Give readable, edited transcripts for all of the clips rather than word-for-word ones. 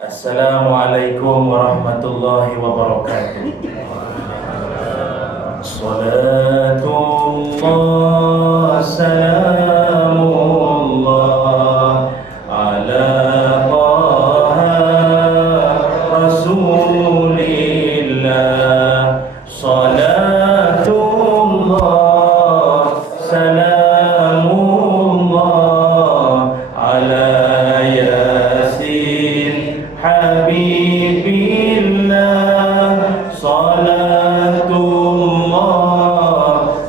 Assalamualaikum warahmatullahi wabarakatuh. Salatullah salamullah ala taha rasulillah. Salatullah salamullah ala Habibillah. Salatullah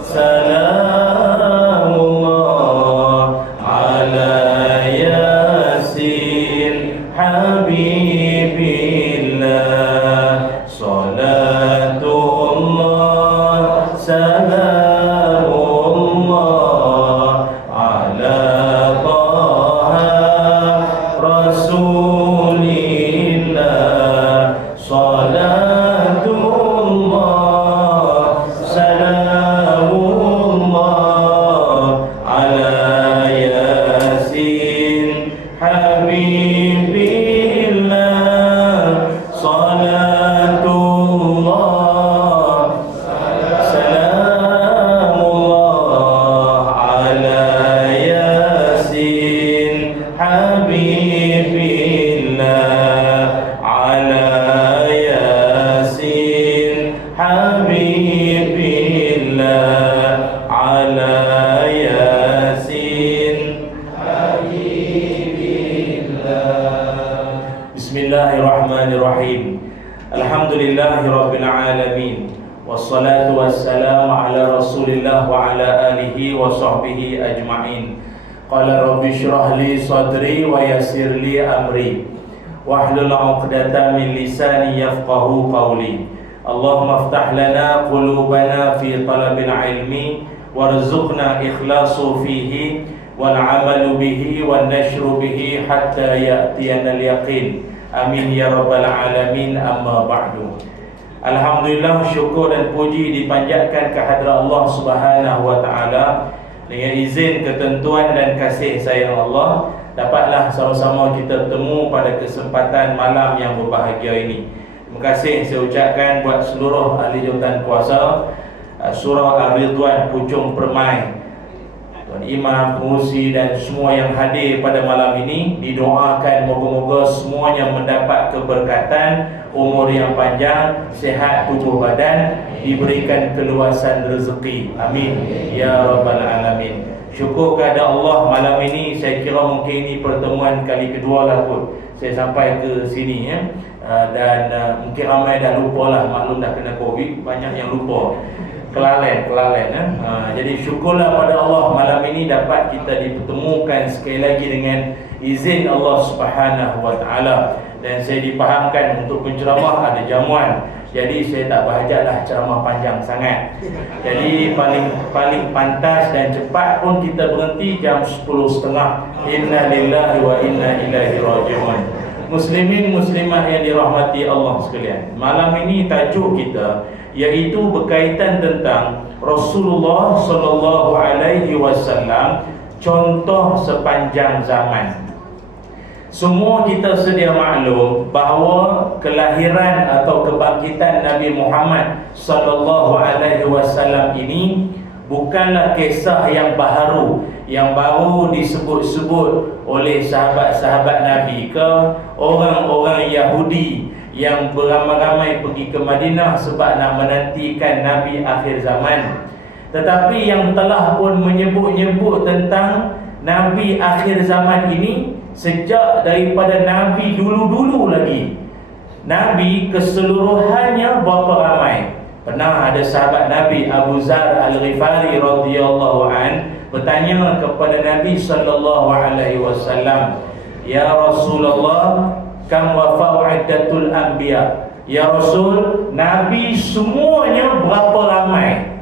salamullah ala Yasin Habibillah. Salatullah salamullah ala Taha Rasulillah. Salatullah salamullah ala Yasin Habibillah. Salatullah salamullah ala Yasin Habibillah. Ala Yasin Habibillah. Ala Yasin Habibillah. Bismillahirrahmanirrahim. Alhamdulillahirabbil alamin. Wassalatu wassalamu ala Rasulillah wa ala alihi wa sahbihi ajma'in. Qala rabbi shrah li sadri wa yassir li amri wahlul 'uqdatam min lisani yafqahu qawli. Allahumma iftah lana qulubana fi talabil ilmi warzuqna ikhlasu fihi wal 'amalu bihi wan nashru bihi hatta ya'tiyana al yaqin. Amin ya rabbal alamin. Amma ba'du. Alhamdulillah, syukur dan puji dipanjatkan kehadrat Allah Subhanahu wa taala. Dengan izin, ketentuan dan kasih sayang Allah, dapatlah sama-sama kita bertemu pada kesempatan malam yang berbahagia ini. Terima kasih saya ucapkan buat seluruh ahli jawatan kuasa Surau Ar-Ridwan Puchong Permai, Tuan Imam, pengurusi dan semua yang hadir pada malam ini. Didoakan moga-moga semuanya mendapat keberkatan, umur yang panjang, sihat tubuh badan, diberikan keluasan rezeki. Amin ya rabbal alamin. Syukur kepada Allah, malam ini saya kira mungkin ini pertemuan kali kedua lah kot saya sampai ke sini ya. Dan mungkin ramai dah lupa lah, maklum dah kena Covid, banyak yang lupa, kelalen ya. Jadi syukurlah pada Allah, malam ini dapat kita dipertemukan sekali lagi dengan izin Allah Subhanahu wa taala. Dan saya dipahamkan untuk penceramah ada jamuan, jadi saya tak berhajatlah ceramah panjang sangat. Jadi paling pantas dan cepat pun kita berhenti jam 10.30. Inna lillahi wa inna ilaihi raji'un. Muslimin muslimat yang dirahmati Allah sekalian, malam ini tajuk kita iaitu berkaitan tentang Rasulullah sallallahu alaihi wasallam, contoh sepanjang zaman. Semua kita sedia maklum bahawa kelahiran atau kebangkitan Nabi Muhammad sallallahu alaihi wasallam ini bukanlah kisah yang baru disebut-sebut oleh sahabat-sahabat Nabi ke orang-orang Yahudi yang beramai-ramai pergi ke Madinah sebab nak menantikan Nabi akhir zaman. Tetapi yang telah pun menyebut-nyebut tentang Nabi akhir zaman ini sejak daripada Nabi dulu-dulu lagi. Nabi keseluruhannya berapa ramai? Pernah ada sahabat Nabi Abu Zar Al-Ghifari radhiyallahu an bertanya kepada Nabi sallallahu alaihi wasallam, "Ya Rasulullah, kam wafa'adatul anbiya?" Ya Rasul, Nabi semuanya berapa ramai?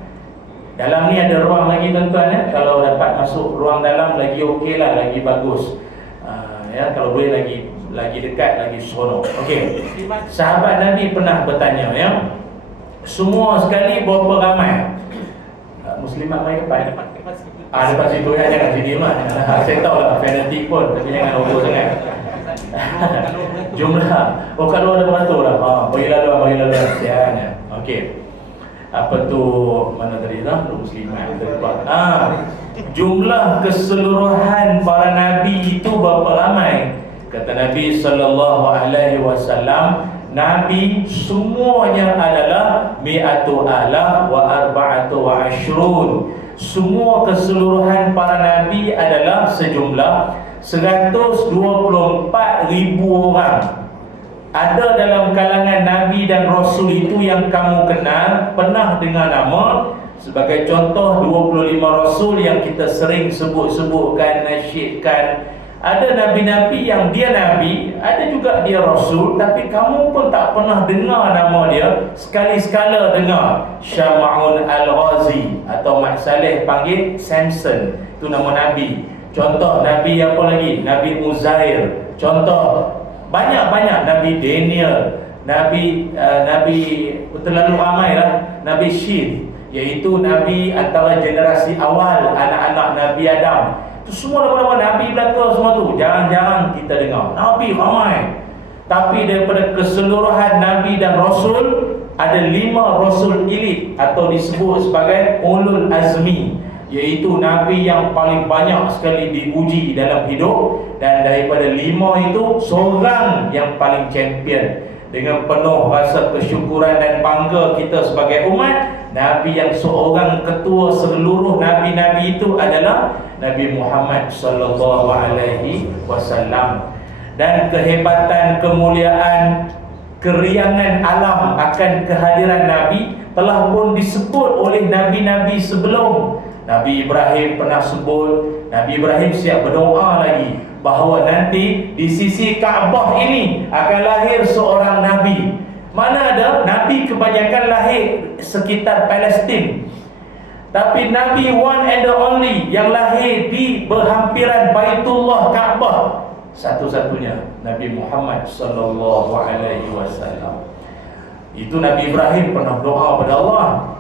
Dalam ni ada ruang lagi tuan-tuan ya. Kalau dapat masuk ruang dalam lagi okeylah, lagi bagus. Ya, kalau boleh lagi dekat, lagi seronok. Okey. Sahabat Nabi pernah bertanya ya, semua sekali berapa ramai? Muslimat mai depan. Depan situ ya, jangan sini mah. Saya tahu lah fanatik pun, tapi jangan over sangat. Jumlah. Oh, kalau ada beratur lah. Bagi lalu sianya. Okey. Apa tu, mana tadi dah? Muslimat kita lupa. Jumlah keseluruhan para nabi itu berapa ramai? Kata Nabi sallallahu alaihi wasallam, nabi semuanya adalah mi'atu alaf wa arba'atu wa ashrun. Semua keseluruhan para nabi adalah sejumlah 124,000 orang. Ada dalam kalangan nabi dan rasul itu yang kamu kenal, pernah dengar nama. Sebagai contoh, 25 rasul yang kita sering sebut-sebutkan, nasyidkan. Ada nabi-nabi yang dia nabi, ada juga dia rasul, tapi kamu pun tak pernah dengar nama dia. Sekali-sekala dengar Syam'un Al-Ghazi, atau Mak Saleh panggil Samson, itu nama nabi. Contoh nabi apa lagi? Nabi Uzair. Contoh banyak-banyak, Nabi Daniel, Nabi terlalu ramai lah, Nabi Syed, iaitu Nabi antara generasi awal anak-anak Nabi Adam. Itu semua nama-nama Nabi belaka semua tu. Jarang-jarang kita dengar. Nabi ramai. Tapi daripada keseluruhan Nabi dan Rasul, ada 5 Rasul elit atau disebut sebagai Ulul Azmi, iaitu Nabi yang paling banyak sekali diuji dalam hidup. Dan daripada 5 itu, seorang yang paling champion. Dengan penuh rasa kesyukuran dan bangga kita sebagai umat, Nabi yang seorang ketua seluruh Nabi-Nabi itu adalah Nabi Muhammad sallallahu alaihi wasallam. Dan kehebatan, kemuliaan, keriangan alam akan kehadiran Nabi telah pun disebut oleh Nabi-Nabi sebelum. Nabi Ibrahim pernah sebut, Nabi Ibrahim siap berdoa lagi bahawa nanti di sisi Kaabah ini akan lahir seorang Nabi. Mana ada Nabi kebanyakan lahir sekitar Palestin, tapi Nabi one and the only yang lahir di berhampiran Baitullah Kaabah, satu-satunya Nabi Muhammad sallallahu alaihi wasallam. Itu Nabi Ibrahim pernah doa pada Allah.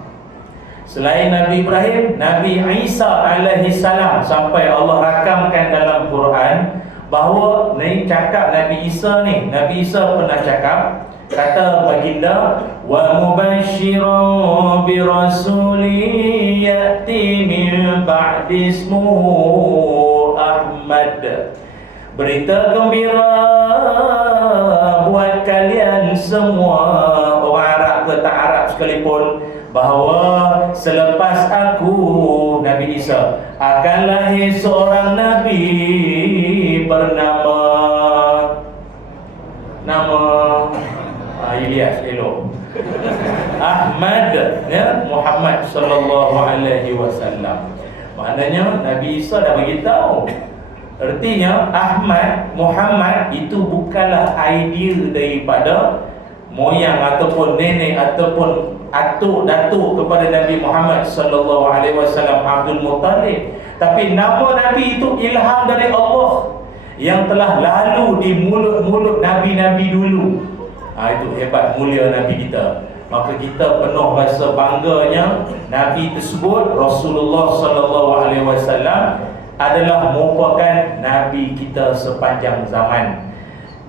Selain Nabi Ibrahim, Nabi Isa alaihi salam, sampai Allah rakamkan dalam Quran bahawa ni cakap Nabi Isa ni, Nabi Isa pernah cakap, kata baginda, wa mubasysyiran bi rasulin ya'ti min ba'di ismuhu Ahmad. Berita gembira buat kalian semua, orang Arab ke tak Arab sekalipun, bahawa selepas aku, Nabi Isa, akan lahir seorang Nabi bernama Ilyas, elok, Ahmad, ya, Muhammad sallallahu alaihi wasallam. Maknanya Nabi Isa dah bagi tahu. Artinya Ahmad, Muhammad itu bukanlah idea daripada moyang ataupun nenek ataupun atuk datuk kepada Nabi Muhammad sallallahu alaihi wasallam, Abdul Muttalib, tapi nama Nabi itu ilham dari Allah yang telah lalu di mulut-mulut nabi-nabi dulu. Itu hebat mulia Nabi kita. Maka kita penuh rasa bangganya Nabi tersebut, Rasulullah sallallahu alaihi wasallam, adalah merupakan Nabi kita sepanjang zaman.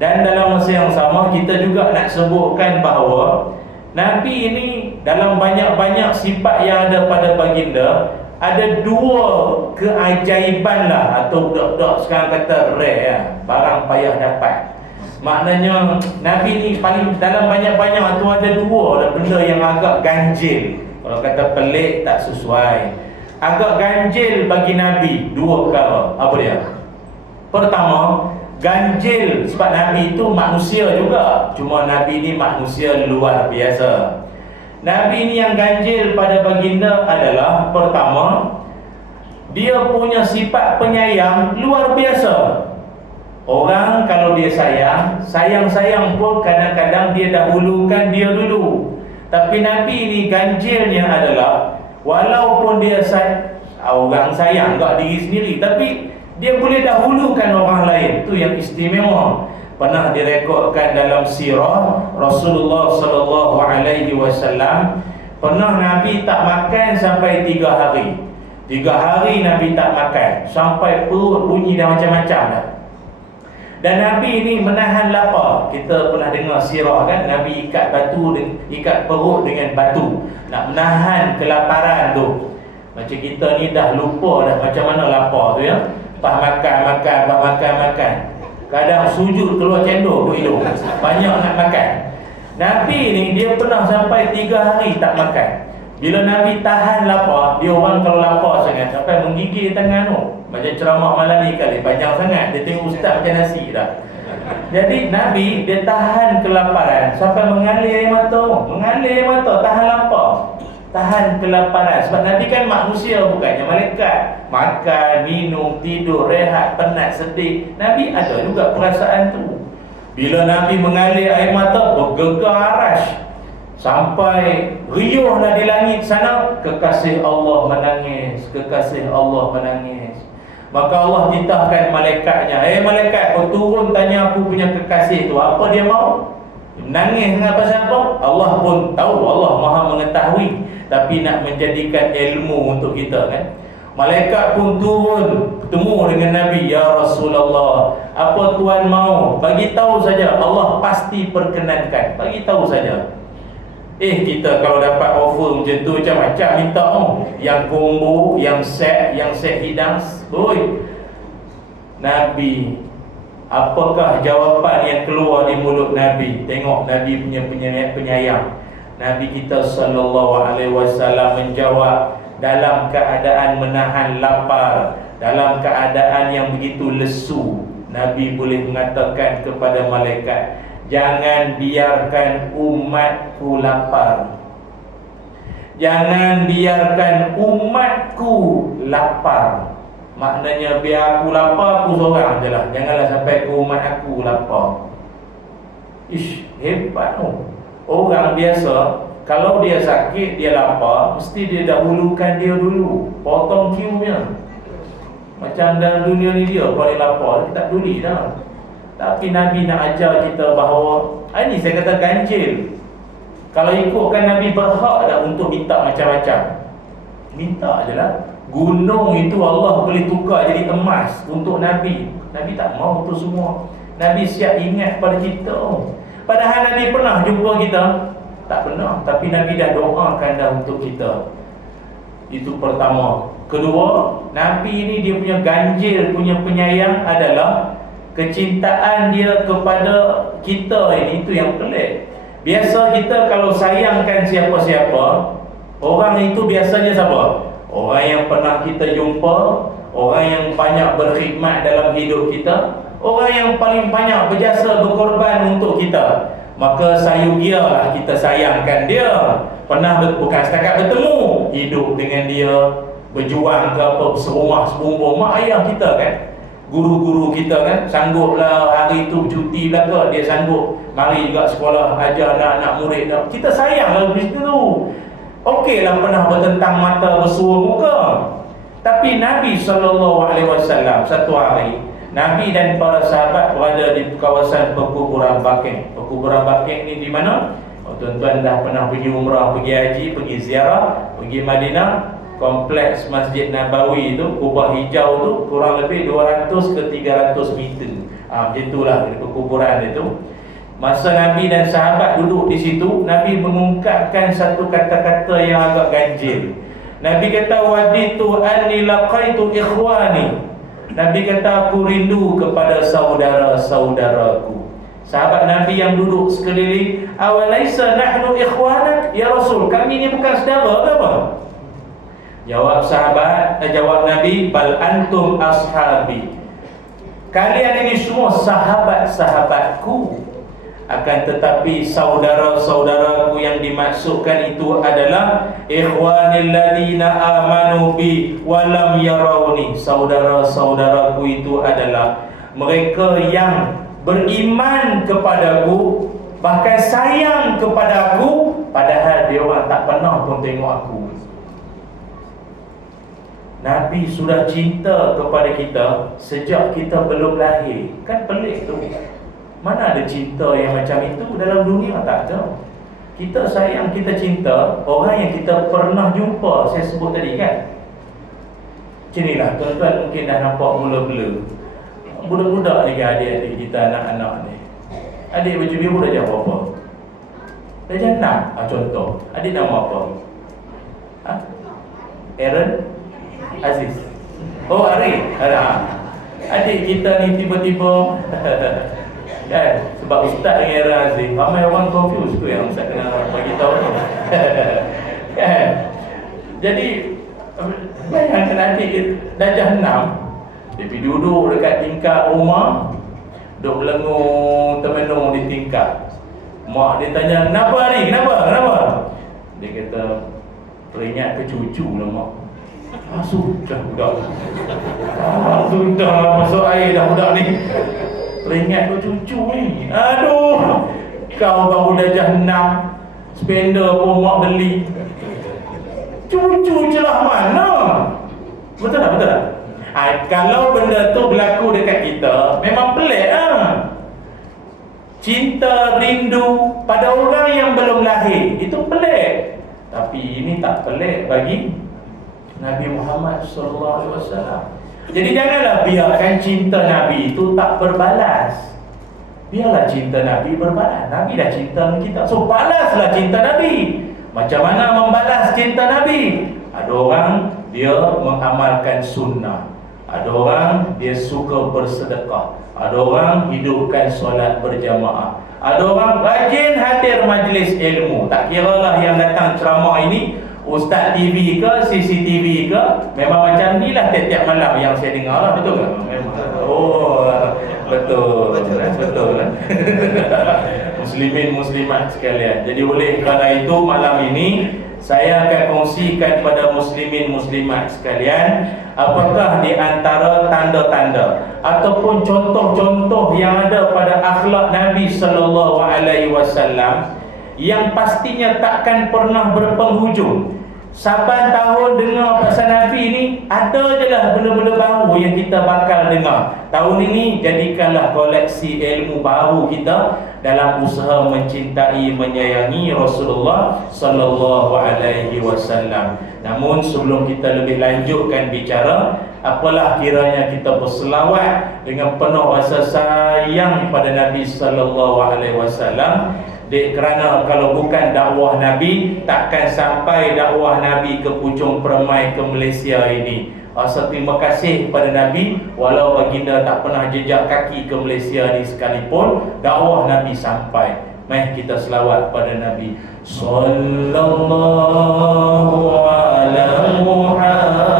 Dan dalam masa yang sama, kita juga nak sebutkan bahawa Nabi ini dalam banyak-banyak sifat yang ada pada baginda, ada 2 keajaiban lah, atau budak-budak sekarang kata rare ya, barang payah dapat. Maknanya Nabi ni paling dalam banyak-banyak tu ada 2 benda yang agak ganjil. Kalau kata pelik tak sesuai, agak ganjil bagi Nabi 2 perkara. Apa dia? Pertama, ganjil sebab Nabi itu manusia juga, cuma Nabi ni manusia luar biasa. Nabi ni yang ganjil pada baginda adalah, pertama, dia punya sifat penyayang luar biasa. Orang kalau dia sayang pun kadang-kadang dia dahulukan dia dulu. Tapi Nabi ni ganjilnya adalah, walaupun dia orang sayang kat diri sendiri, tapi dia boleh dahulukan orang lain. Itu yang istimewa. Pernah direkodkan dalam sirah Rasulullah sallallahu alaihi wasallam, Pernah Nabi tak makan sampai 3 hari. 3 hari Nabi tak makan sampai perut bunyi dah macam-macam dah. Dan Nabi ni menahan lapar. Kita pernah dengar sirah kan, Nabi ikat perut dengan batu nak menahan kelaparan tu. Macam kita ni dah lupa dah macam mana lapar tu ya. Makan. Kadang sujud keluar cendol ke hidung, banyak nak makan. Nabi ni dia pernah sampai 3 hari tak makan. Bila Nabi tahan lapar, dia orang kalau lapar sangat sampai menggigil tangan tu. Macam ceramah malam ni kali panjang sangat, dia tengok ustaz macam nasi dah. Jadi Nabi dia tahan kelaparan sampai mengalir air mata, tahan lapar, tahan kelaparan. Sebab Nabi kan manusia bukannya malaikat. Makan, minum, tidur, rehat, penat, sedih, Nabi ada juga perasaan tu. Bila Nabi mengalir air mata, bergegar arash, sampai riuhlah di langit sana, kekasih Allah menangis. Maka Allah titahkan malaikatnya, malaikat, kau turun tanya aku punya kekasih tu apa dia mau. Menangis dengan pasal apa? Allah pun tahu, Allah Maha mengetahui. Tapi nak menjadikan ilmu untuk kita kan. Malaikat pun turun bertemu dengan Nabi, ya Rasulullah, apa tuan mau? Bagi tahu saja, Allah pasti perkenankan. Bagi tahu saja. Kita kalau dapat offer macam tu macam-macam minta yang combo, yang set hidang. Nabi, apakah jawapan yang keluar di mulut Nabi? Tengok Nabi punya penyayang. Nabi kita sallallahu alaihi wasallam menjawab dalam keadaan menahan lapar, dalam keadaan yang begitu lesu. Nabi boleh mengatakan kepada malaikat, jangan biarkan umatku lapar. Jangan biarkan umatku lapar. Maknanya biar aku lapar, aku seorang je lah. Janganlah sampai ke umat aku lapar. Hebat tu. Orang biasa, kalau dia sakit, dia lapar, mesti dia dahulukan dia dulu, potong queue-nya. Macam dalam dunia ni dia paling lapar, dia tak peduli dah. Tapi Nabi nak ajar kita bahawa ini saya kata ganjil. Kalau ikutkan Nabi, berhak tak untuk minta macam-macam? Minta je lah. Gunung itu Allah boleh tukar jadi emas untuk Nabi. Nabi tak mau tu semua. Nabi siap ingat pada kita. Padahal Nabi pernah jumpa kita? Tak pernah. Tapi Nabi dah doakan dah untuk kita. Itu pertama. Kedua, Nabi ini dia punya ganjil, punya penyayang adalah kecintaan dia kepada kita ini. Itu yang pelik. Biasa kita kalau sayangkan siapa-siapa, orang itu biasanya siapa? Orang yang pernah kita jumpa, orang yang banyak berkhidmat dalam hidup kita, orang yang paling banyak berjasa berkorban untuk kita. Maka sayugialah kita sayangkan dia. Pernah bukan setakat bertemu, hidup dengan dia, berjuang ke apa, serumah sebumbung, mak ayah kita kan, guru-guru kita kan, sangguplah hari itu cuti belaka, dia sanggup mari juga sekolah ajar anak-anak murid dah. Kita sayang lalu di situ. Okeylah pernah bertentang mata, bersua muka. Tapi Nabi SAW satu hari, Nabi dan para sahabat berada di kawasan perkuburan Baqi'. Perkuburan Baqi' ni di mana? Tuan-tuan dah pernah pergi umrah, pergi haji, pergi ziarah, pergi Madinah, kompleks Masjid Nabawi itu, kubah hijau tu kurang lebih 200 ke 300 meter. Macam itulah perkuburan itu. Masa Nabi dan sahabat duduk di situ, Nabi mengungkapkan satu kata-kata yang agak ganjil. Nabi kata, waditu anni laqaitu ikhwani. Nabi kata, aku rindu kepada saudara-saudaraku. Sahabat Nabi yang duduk sekeliling, awalaisa nahnu ikhwanak ya Rasul, kami ni bukan saudara ke apa? Jawab Nabi, bal antum ashabi. Kalian ini semua sahabat-sahabatku. Akan tetapi saudara-saudaraku yang dimaksudkan itu adalah ikhwanil ladina amanu bi walam yarawni. Saudara-saudaraku itu adalah mereka yang beriman kepadaku, bahkan sayang kepadaku, padahal dia orang tak pernah pun tengok aku. Nabi sudah cinta kepada kita sejak kita belum lahir. Kan pelik tu. Mana ada cinta yang macam itu dalam dunia? Tak ada. Kita sayang, kita cinta orang yang kita pernah jumpa. Saya sebut tadi kan. Macam inilah tuan-tuan mungkin dah nampak mula blur. Budak-budak lagi adik-adik kita, anak-anak ni. Adik baju biru dah jawab apa? Dah jam 6 contoh. Adik nama apa? Aaron Aziz. Oh, Ari. Adik kita ni tiba-tiba kan, sebab ustaz dengan Aaron Aziz, ramai orang confuse tu yang ustaz kena bagi tahu tu. Kan? Jadi bayangkan adik dah jam 6, dia pergi duduk dekat tingkap rumah, duduk melengung termenung di tingkap. Mak dia tanya, "Kenapa Ari? Kenapa?" Dia kata, "Teringat ke cucu lah mak." Sudah budak. Sudah masuk air dah budak ni. Teringat ke cucu ni. Aduh, kau baru dah jam 6, spender pun mak beli. Cucu celah mana? Betul tak? Betul tak? Kalau benda tu berlaku dekat kita, memang pelik cinta, rindu pada orang yang belum lahir, itu pelik. Tapi ini tak pelik bagi Nabi Muhammad SAW. Jadi janganlah biarkan cinta Nabi itu tak berbalas. Biarlah cinta Nabi berbalas. Nabi dah cinta kita, so balaslah cinta Nabi. Macam mana membalas cinta Nabi? Ada orang dia mengamalkan sunnah, ada orang dia suka bersedekah, ada orang hidupkan solat berjamaah, ada orang rajin hadir majlis ilmu. Tak kiralah yang datang ceramah ini Ustaz TV ke, CCTV ke, memang macam ni lah tiap-tiap malam yang saya dengar lah. Betul ke? Oh, betul. Betul lah. Muslimin muslimat sekalian. Jadi oleh kerana itu malam ini saya akan kongsikan kepada muslimin muslimat sekalian, apakah di antara tanda-tanda ataupun contoh-contoh yang ada pada akhlak Nabi sallallahu alaihi wasallam yang pastinya takkan pernah berpenghujung. Saban tahun dengar pasal Nabi ni, ada je lah benda-benda baru yang kita bakal dengar. Tahun ini jadikanlah koleksi ilmu baru kita dalam usaha mencintai, menyayangi Rasulullah sallallahu alaihi wasallam. Namun sebelum kita lebih lanjutkan bicara, apalah kiranya kita berselawat dengan penuh rasa sayang kepada Nabi sallallahu alaihi wasallam. Kerana kalau bukan dakwah Nabi, takkan sampai dakwah Nabi ke pucung permai ke Malaysia ini. Rasa terima kasih kepada Nabi, walau baginda tak pernah jejak kaki ke Malaysia ni sekalipun, dakwah Nabi sampai. Mari kita selawat pada Nabi. Sallallahu ala Muhammad,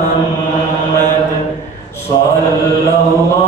sallallahu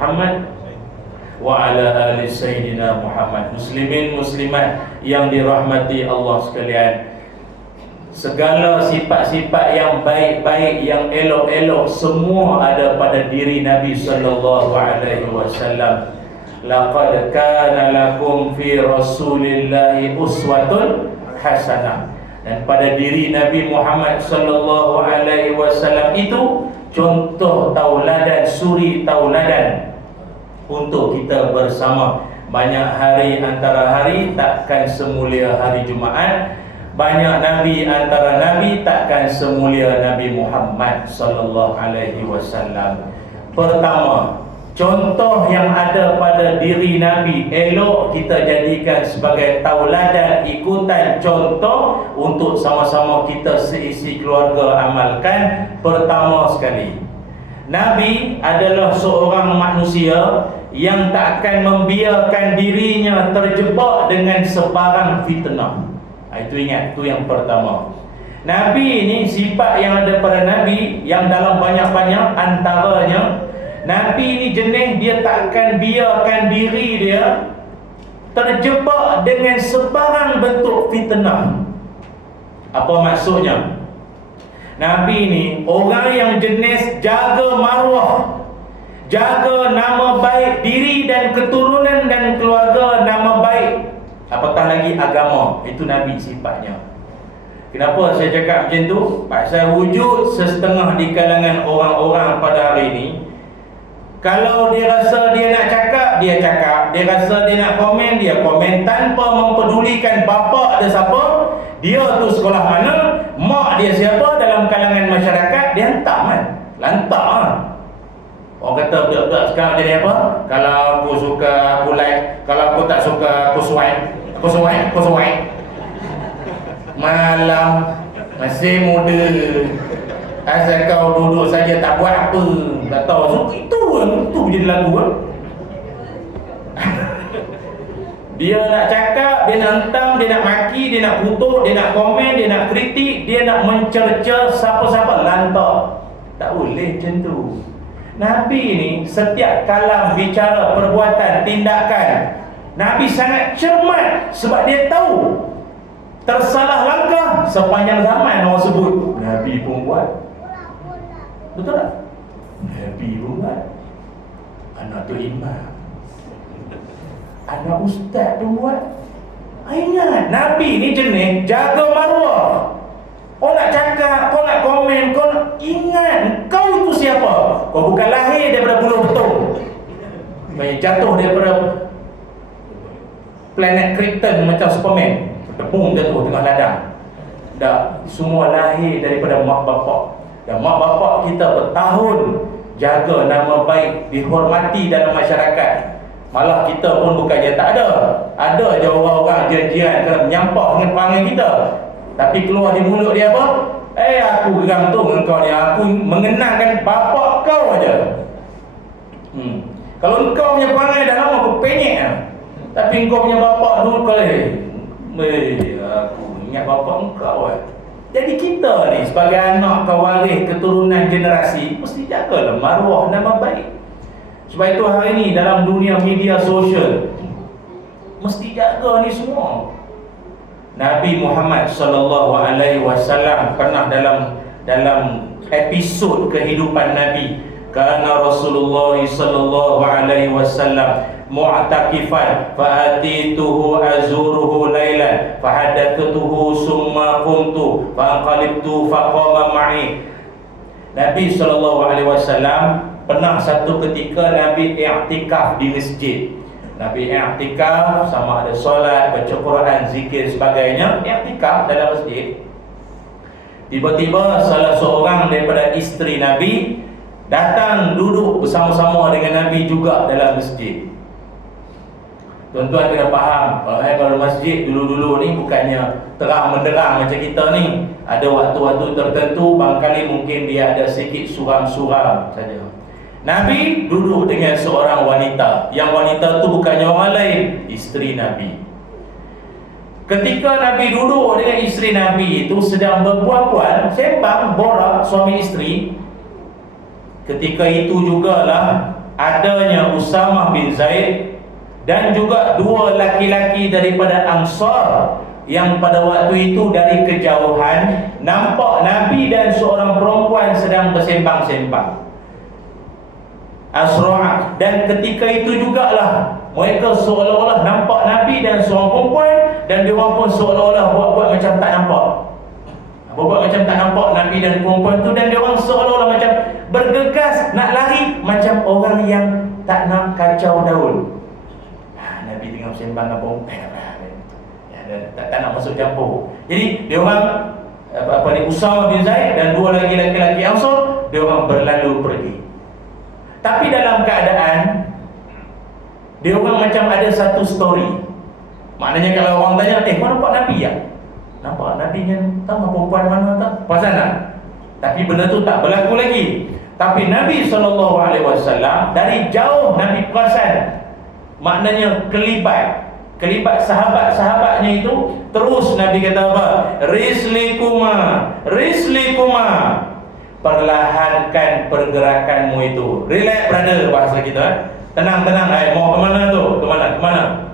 Muhammad wa ala ali Sayyidina Muhammad. muslimin muslimat yang dirahmati Allah sekalian, segala sifat-sifat yang baik-baik, yang elok-elok semua ada pada diri Nabi sallallahu alaihi wasallam. Laqad kana lakum fi Rasulillahi uswatun hasanah. Dan pada diri Nabi Muhammad sallallahu alaihi wasallam itu contoh tauladan, suri tauladan untuk kita bersama. Banyak hari antara hari takkan semulia hari Jumaat. Banyak nabi antara nabi takkan semulia Nabi Muhammad sallallahu alaihi wasallam. Pertama, contoh yang ada pada diri Nabi elok kita jadikan sebagai tauladan, ikutan, contoh untuk sama-sama kita seisi keluarga amalkan. Pertama sekali, Nabi adalah seorang manusia yang tak akan membiarkan dirinya terjebak dengan sebarang fitnah. Itu ingat, itu yang pertama. Nabi ini sifat yang ada pada Nabi yang dalam banyak-banyak antaranya, Nabi ini jenis dia tak akan biarkan diri dia terjebak dengan sebarang bentuk fitnah. Apa maksudnya? Nabi ini orang yang jenis jaga maruah, jaga nama baik diri dan keturunan dan keluarga, nama baik, apatah lagi agama. Itu Nabi sifatnya. Kenapa saya cakap macam tu? Pasal wujud sesetengah di kalangan orang-orang pada hari ini, kalau dia rasa dia nak cakap, dia cakap. Dia rasa dia nak komen, dia komen tanpa mempedulikan bapa dia siapa, dia tu sekolah mana, mak dia siapa dalam kalangan masyarakat, dia hantar kan. Lantak kan. Orang kata budak-budak sekarang jadi apa? Kalau aku suka aku like, kalau aku tak suka aku swipe. Aku swipe. Malam masih muda, asal kau duduk saja tak buat apa, tak tahu. So, itu jadi lagu kan? Dia nak cakap, dia nak hentam, dia nak maki, dia nak kutuk, dia nak komen, dia nak kritik, dia nak mencerca siapa-siapa, lantak. Tak boleh macam tu. Nabi ni setiap kalam, bicara, perbuatan, tindakan, Nabi sangat cermat sebab dia tahu tersalah langkah sepanjang zaman orang sebut Nabi pun buat. Betul tak? Nabi pun buat. Anak tu imam, anak ustaz pun buat. Ingat, Nabi ni jenis jaga maruah. Kau nak cakap, kau nak komen, kau nak ingat kau itu siapa. Kau bukan lahir daripada buluh betung, jatuh daripada planet Krypton macam Superman, tepung jatuh tengah ladang. Tak, semua lahir daripada mak bapak. Dan mak bapak kita bertahun jaga nama baik, dihormati dalam masyarakat. Malah kita pun bukannya tak ada. Ada je orang-orang jiran-jiran kena menyampak dengan perangai kita, tapi keluar di mulut dia apa? Aku geram tu dengan kau ni, aku mengenangkan bapak kau aja. Kalau kau punya perangai dah lama aku penyek lah. Tapi kau punya bapak dulu kali, aku ingat bapak kau lah. Jadi kita ni sebagai anak pewaris keturunan generasi mesti jagalah maruah nama baik. Sebab itu hari ni dalam dunia media sosial mesti jaga ni semua. Nabi Muhammad sallallahu alaihi wasallam pernah dalam episod kehidupan Nabi, karena Rasulullah sallallahu alaihi wasallam mu'takifan fa'atituhu azuruhu lailan fahadattuhu summa qumtu fa'anqalibtu faqama ma'i. Nabi sallallahu alaihi wasallam pernah satu ketika Nabi i'tikaf di masjid. Nabi i'tikaf sama ada solat, baca Quran, zikir sebagainya, i'tikaf dalam masjid. Tiba-tiba salah seorang daripada isteri Nabi datang duduk bersama-sama dengan Nabi juga dalam masjid. Tuan-tuan kena faham, kalau masjid dulu-dulu ni bukannya terang menderang macam kita ni. Ada waktu-waktu tertentu barangkali mungkin dia ada sedikit suram-suram saja. Nabi duduk dengan seorang wanita, yang wanita tu bukannya orang lain, isteri Nabi. Ketika Nabi duduk dengan isteri Nabi itu sedang berbual-bual, sembang, borak suami isteri. Ketika itu jugalah adanya Usamah bin Zaid dan juga 2 laki-laki daripada Ansar yang pada waktu itu dari kejauhan nampak Nabi dan seorang perempuan sedang bersembang-sembang. Asra', dan ketika itu jugalah mereka seolah-olah nampak Nabi dan seorang perempuan, dan dia orang pun seolah-olah buat macam tak nampak. Buat macam tak nampak Nabi dan perempuan tu, dan dia orang seolah-olah macam bergegas nak lari macam orang yang tak nak kacau daun. Nabi tengah bersembang dengan perempuan, tak nak masuk campur. Jadi dia orang Usamah bin Zaid dan 2 lagi lelaki Ansar, dia orang berlalu pergi. Tapi dalam keadaan dia orang macam ada satu story. Maknanya kalau orang tanya, kau nampak Nabi ya? Nampak Nabi kan, tahu perempuan mana tak? Perasan tak? Tapi benda tu tak berlaku lagi. Tapi Nabi SAW dari jauh Nabi perasan. Maknanya kelibat sahabat-sahabatnya itu. Terus Nabi kata apa? Rislikuma, perlahankan pergerakanmu itu. Relax brother, bahasa kita. Tenang, mau ke mana tu? Kemana?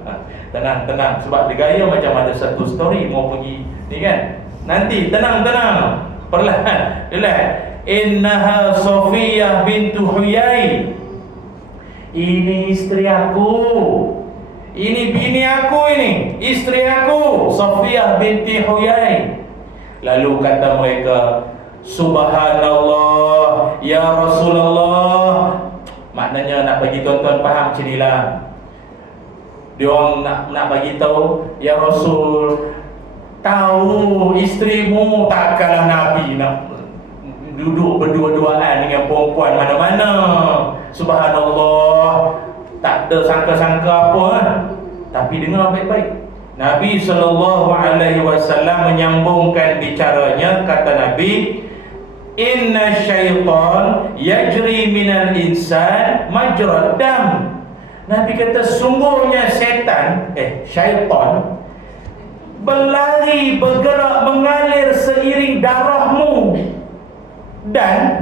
Tenang. Sebab dia gaya macam ada satu story mau pergi ni kan. Nanti tenang, perlahan. Relax. Innaha Safiyah bintu Huyai. Ini isteri aku. Ini bini aku ini. Isteri aku, Safiyah binti Huyai. Lalu kata mereka, Subhanallah, ya Rasulullah. Maknanya nak bagi tuan-tuan faham macam inilah. Dia orang nak bagi tahu, ya Rasul, tahu isterimu takkanlah Nabi nak duduk berdua-duaan dengan perempuan mana-mana. Subhanallah, tak ada sangka-sangka apa. Tapi dengar baik-baik. Nabi SAW menyambungkan bicaranya. Kata Nabi, Inna syaitan yajri minal insan majrad dam. Nabi kata sungguhnya syaitan berlari, bergerak, mengalir seiring darahmu. Dan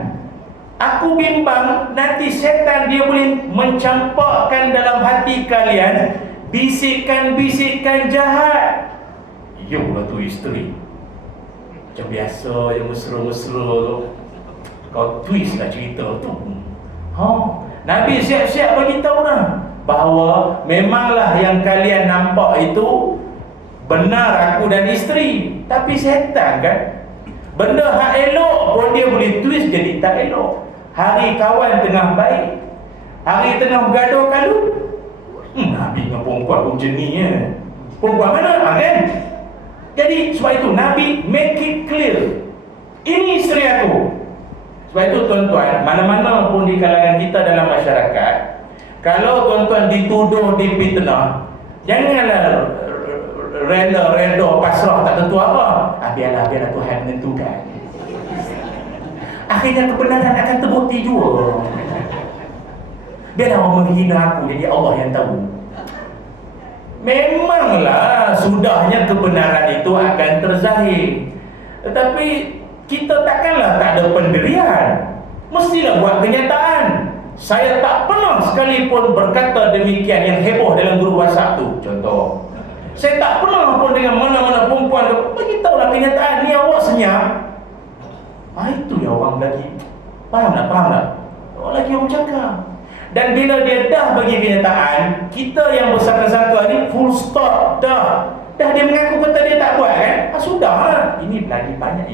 aku bimbang nanti syaitan dia boleh mencampakkan dalam hati kalian bisikan-bisikan jahat. Yolah tu isteri macam biasa yang mesra-mesra tu, kau twist lah cerita tu. Nabi siap-siap bagi tahu dah bahawa memanglah yang kalian nampak itu benar aku dan isteri, tapi syaitan kan, benda hak elok pun dia boleh twist jadi tak elok. Hari kawan tengah baik, hari tengah bergaduh kalu, Nabi dengan perempuan pun jenis perempuan mana kan? Jadi sebab itu Nabi make it clear, ini isteri aku. Sebab itu tuan-tuan, mana-mana pun di kalangan kita dalam masyarakat, kalau tuan-tuan dituduh, difitnah, janganlah reda pasrah tak tentu apa. Biarlah Tuhan menentukan. Akhirnya kebenaran akan terbukti juga. Biarlah orang menghina aku, jadi Allah yang tahu. Memanglah sudahnya kebenaran itu akan terzahir. Tetapi kita takkanlah tak ada pendirian. Mestilah buat kenyataan. Saya tak pernah sekalipun berkata demikian yang heboh dalam grup WhatsApp tu. Contoh, saya tak pernah pun dengan mana-mana perempuan beritahulah kenyataan ni awak senyap. Itu yang orang lagi faham tak? Orang lagi orang cakap. Dan bila dia dah bagi kenyataan, kita yang bersangka-sangka ni full stop dah dia mengaku kata dia tak buat kan? Sudahlah. Ini lagi banyak.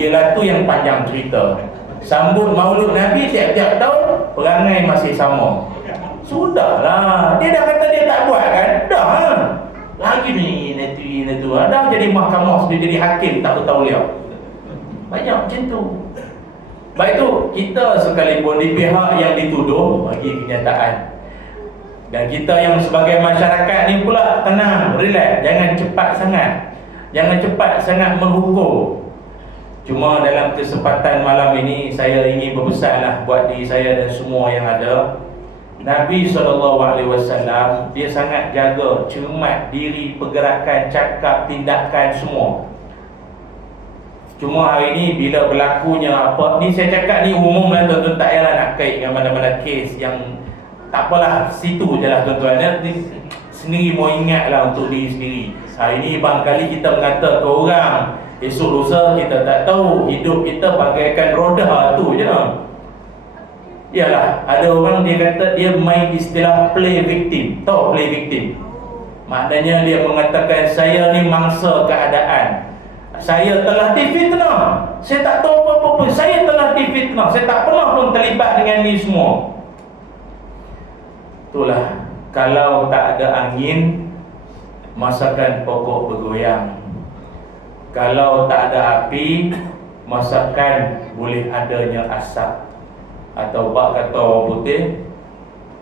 Yelah tu yang panjang cerita. Sambut Maulud Nabi tiap-tiap tahun, perangai masih sama. Sudahlah. Dia dah kata dia tak buat kan? Dah. Lagi ni tu. Dah jadi mahkamah, sudah jadi hakim tak tahu dia. Banyak macam tu. Baik tu, kita sekalipun di pihak yang dituduh bagi kenyataan. Dan kita yang sebagai masyarakat ni pula tenang, relax, jangan cepat sangat menghukum. Cuma dalam kesempatan malam ini saya ingin berpesanlah buat diri saya dan semua yang ada. Nabi SAW dia sangat jaga, cermat diri, pergerakan, cakap, tindakan semua. Cuma hari ni bila berlakunya apa ni, saya cakap ni umum lah tuan-tuan, tak payahlah nak kait dengan mana-mana kes yang Tak apalah, situ je lah tuan-tuan ya. Sendiri mau ingatlah untuk diri sendiri. Hari ni barangkali kita mengata ke orang, esok lusa kita tak tahu. Hidup kita bagaikan roda tu je. Yalah, ada orang dia kata dia main istilah play victim. Tahu play victim? Maknanya dia mengatakan saya ni mangsa keadaan. Saya telah difitnah. Saya tak tahu apa-apa pun. Saya telah difitnah. Saya tak pernah pun terlibat dengan ni semua. Itulah, kalau tak ada angin, masakan pokok bergoyang. Kalau tak ada api, masakan boleh adanya asap. Atau bak kata orang putih,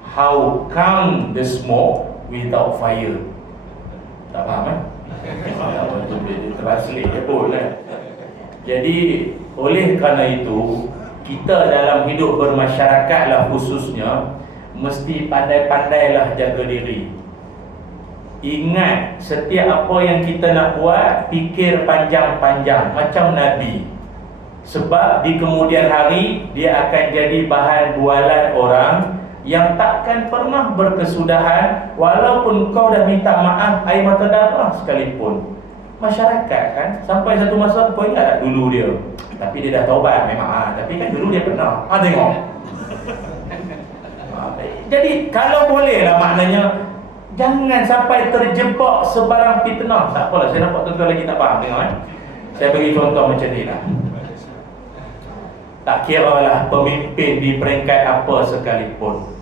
how come the smoke without fire? Tak faham tak betul dia translate je pun lah. Jadi oleh kerana itu, kita dalam hidup bermasyarakat lah khususnya, mesti pandai-pandailah jaga diri. Ingat, setiap apa yang kita nak buat, fikir panjang-panjang macam Nabi. Sebab di kemudian hari dia akan jadi bahan bualan orang yang takkan pernah berkesudahan, walaupun kau dah minta maaf air mata darah sekalipun. Masyarakat kan, sampai satu masa kau ingat tak dulu dia, tapi dia dah taubat memang tapi kan dulu dia pernah. Tengok. Jadi kalau boleh lah, maknanya jangan sampai terjebak sebarang fitnah. Tak apalah, saya nampak tuan-tuan lagi tak faham. Tengok saya bagi contoh macam ni lah. Tak kira lah pemimpin di peringkat apa sekalipun,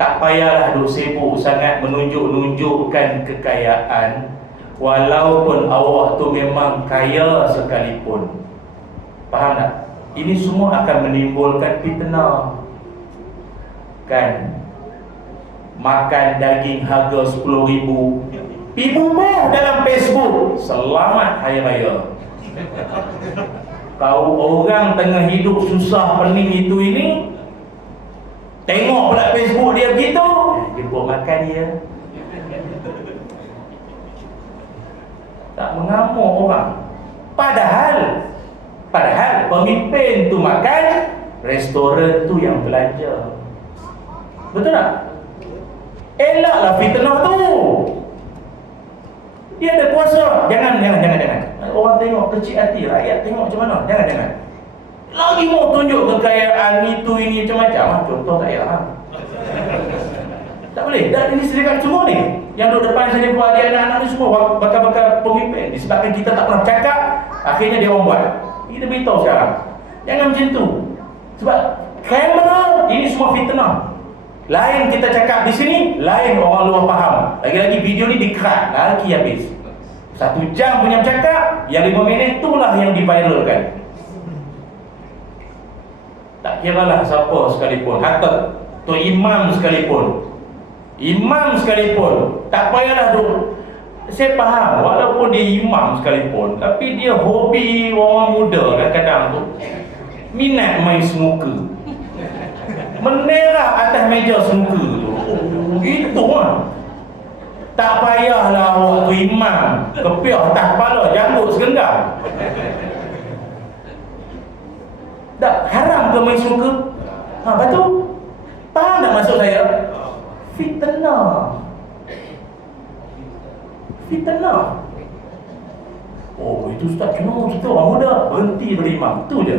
tak payahlah duk sibuk sangat menunjuk-nunjukkan kekayaan. Walaupun awak tu memang kaya sekalipun, faham tak? Ini semua akan menimbulkan fitnah. Kan, makan daging harga 10,000, ibu-ibu dalam Facebook, selamat Hari Raya. Kau orang tengah hidup susah pening itu ini, tengok pula Facebook dia begitu, jemput makan dia. Tak mengamuk orang. Padahal pemimpin tu makan, restoran tu yang belanja. Betul tak? Elaklah fitnah tu. Dia ada kuasa. Jangan. Orang tengok kecil hati, rakyat tengok macam mana. Jangan. Lagi mau tunjuk kekayaan itu ini macam-macam. Contoh tak payah. Tak boleh. Dan ini sedekah semua ni. Yang duduk depan saya buat dia anak-anak ni semua bakal-bakal pemimpin. Disebabkan kita tak pernah cakap, akhirnya dia orang buat. Kita beritahu sekarang. Jangan macam tu. Sebab kamera ini semua fitnah. Lain kita cakap di sini, lain orang luar faham. Lagi-lagi video ni di-cut, lagi habis. 1 jam punya bercakap, yang 5 minit itulah yang diviralkan. Tak kiralah siapa sekalipun, hatta tu imam sekalipun, tak payahlah duk. Saya faham, walaupun dia imam sekalipun, tapi dia hobi orang muda kadang-kadang tu minat main snooker, menerah atas meja snooker tu. Gitu lah. Tak payahlah awak tu imam, kepiah atas kepala, janggut segenggam. Tak haram ke main snooker? Betul. Faham tak maksud saya? Fitnah. Oh, itu ustaz kena kita orang muda berhenti berimam. Itu je.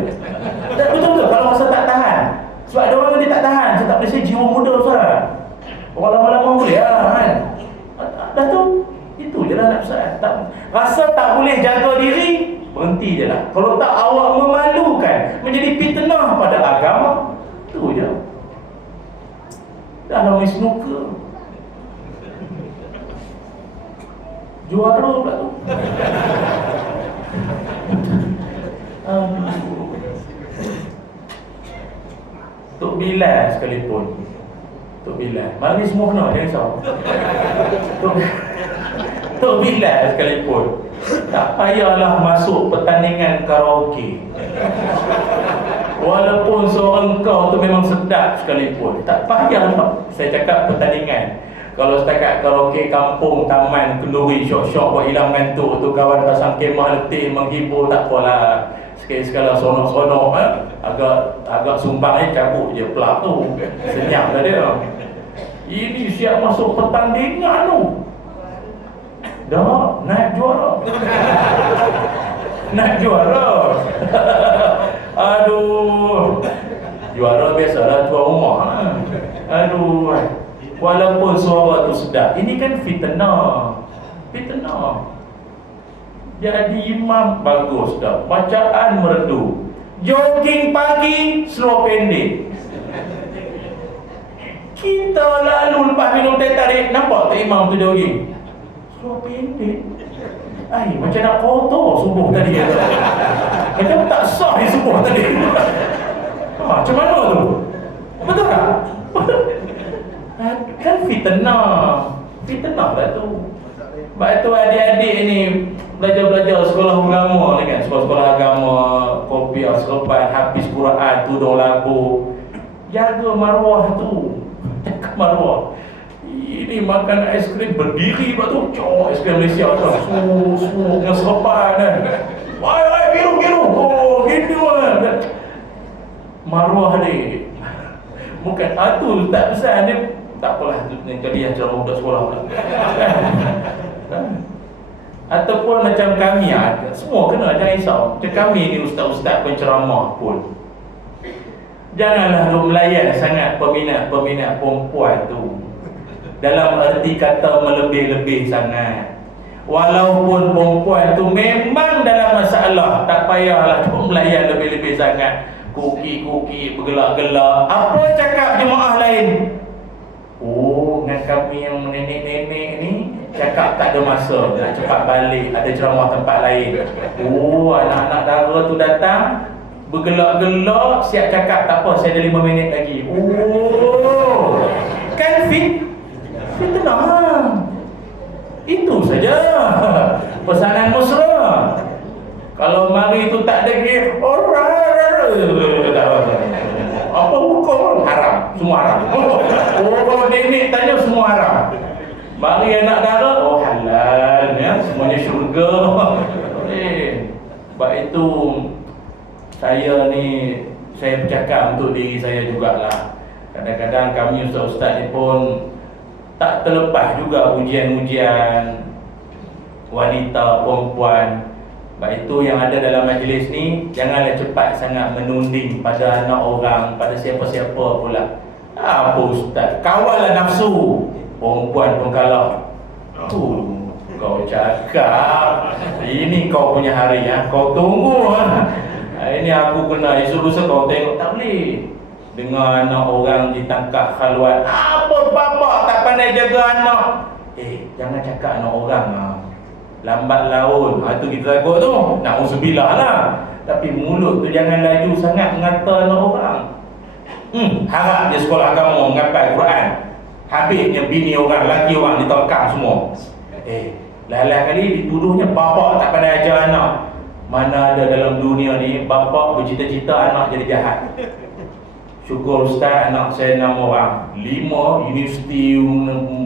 Betul-betul kalau masa tak tahan. Sebab ada orang dia tak tahan. Saya tak boleh, saya jiwa muda ustaz. Orang lama-lama boleh lah kan. Dah tu, itu je lah nak pesan. Rasa tak boleh jaga diri, berhenti je lah. Kalau tak awak memalukan, menjadi fitnah pada agama, itu je. Dah lah main snooker, juara pula tu. Tok Bilal sekalipun, Tok Bilal, mari semua kena, jangan risau. Tok Bilal sekalipun tak payahlah masuk pertandingan karaoke. Walaupun seorang kau tu memang sedap sekalipun, tak payahlah. Saya cakap pertandingan. Kalau setakat karaoke kampung, taman, kenduri, syok-syok buat hilang ngantuk tu, kawan pasang kemah letih menghibur, tak apalah. Sekali-sekala sonok-sonok agak sumbang cabut je plug tu. Senyap dah dia. Ini siap masuk pertandingan tu. Dah naik juara. Naik juara. Aduh. Juara biasalah tuan rumah. Aduh. Walaupun suara tu sedap, ini kan fitnah. Fitnah. Jadi imam bagus dah, bacaan merdu. Jogging pagi, slow pendek. Kita lalu lepas minum teh tarik, nampak tak imam tu jogging? Slow pendek. Ay, macam nak kotor subuh tadi. Macam tak sah di subuh tadi. Macam mana tu? Betul tak? Kan fitnah. Fitnah lah tu. Sebab tu adik-adik ni belajar-belajar sekolah agama ni kan, sekolah-sekolah agama, kopi, asropan, habis Quran, tudung lagu. Jaga maruah tu. Jaga maruah. Ini makan aiskrim berdiri lepas tu, cok aiskrim Malaysia tu. Semua dengan seropan kan. Wai, biru. Oh, gitu kan. Maruah ni. Bukan tu tak pesan dia. Tak apalah, tu kali yang ceramah budak sekolah pula. Ataupun macam kami semua kena, jangan risau. Macam kami ni ustaz-ustaz penceramah pun, janganlah duk melayan sangat peminat-peminat perempuan tu, dalam erti kata melebih-lebih sangat. Walaupun perempuan tu memang dalam masalah, tak payahlah duk melayan lebih-lebih sangat. Kuki-kuki bergelak-gelak. Apa cakap jemaah lain? Oh, dengan kami yang nenek-nenek ni cakap tak ada masa, nak cepat balik, ada ceramah tempat lain. Oh, anak-anak dara tu datang bergelak-gelak, siap cakap tak apa, saya ada 5 minit lagi. Oh, kan fitnah. Itu saja pesanan mesra. Kalau mari tu tak ada gih, apa hukum? Haram, semua haram. Oh, kalau nenek tanya semua haram. Mari anak dara, oh halal ya, semuanya syurga. Sebab itu saya bercakap untuk diri saya jugalah. Kadang-kadang kami ustaz-ustaz ni pun tak terlepas juga ujian-ujian wanita, perempuan. Sebab itu yang ada dalam majlis ni, janganlah cepat sangat menunding pada anak orang, pada siapa-siapa pula. Apa ustaz? Kawallah nafsu. Perempuan pun kalah. Kau cakap ini kau punya hari ya. Kau tunggu ini aku kena esok lusa kau tengok, tak boleh. Dengar anak orang ditangkap khaluat. Apa bapak tak pandai jaga anak? Jangan cakap anak orang lambat laun. Itu kita takut tu. Na'udzubillah lah. Tapi mulut tu jangan laju sangat mengata anak orang. Harap dia sekolah agama menghafal Quran, habisnya bini orang, lelaki orang ditolkang semua. Lain-lain kali dituduhnya bapak tak pandai ajar anak. Mana ada dalam dunia ni bapak bercita-cita anak jadi jahat. Syukur ustaz, anak saya 6 orang, 5 universiti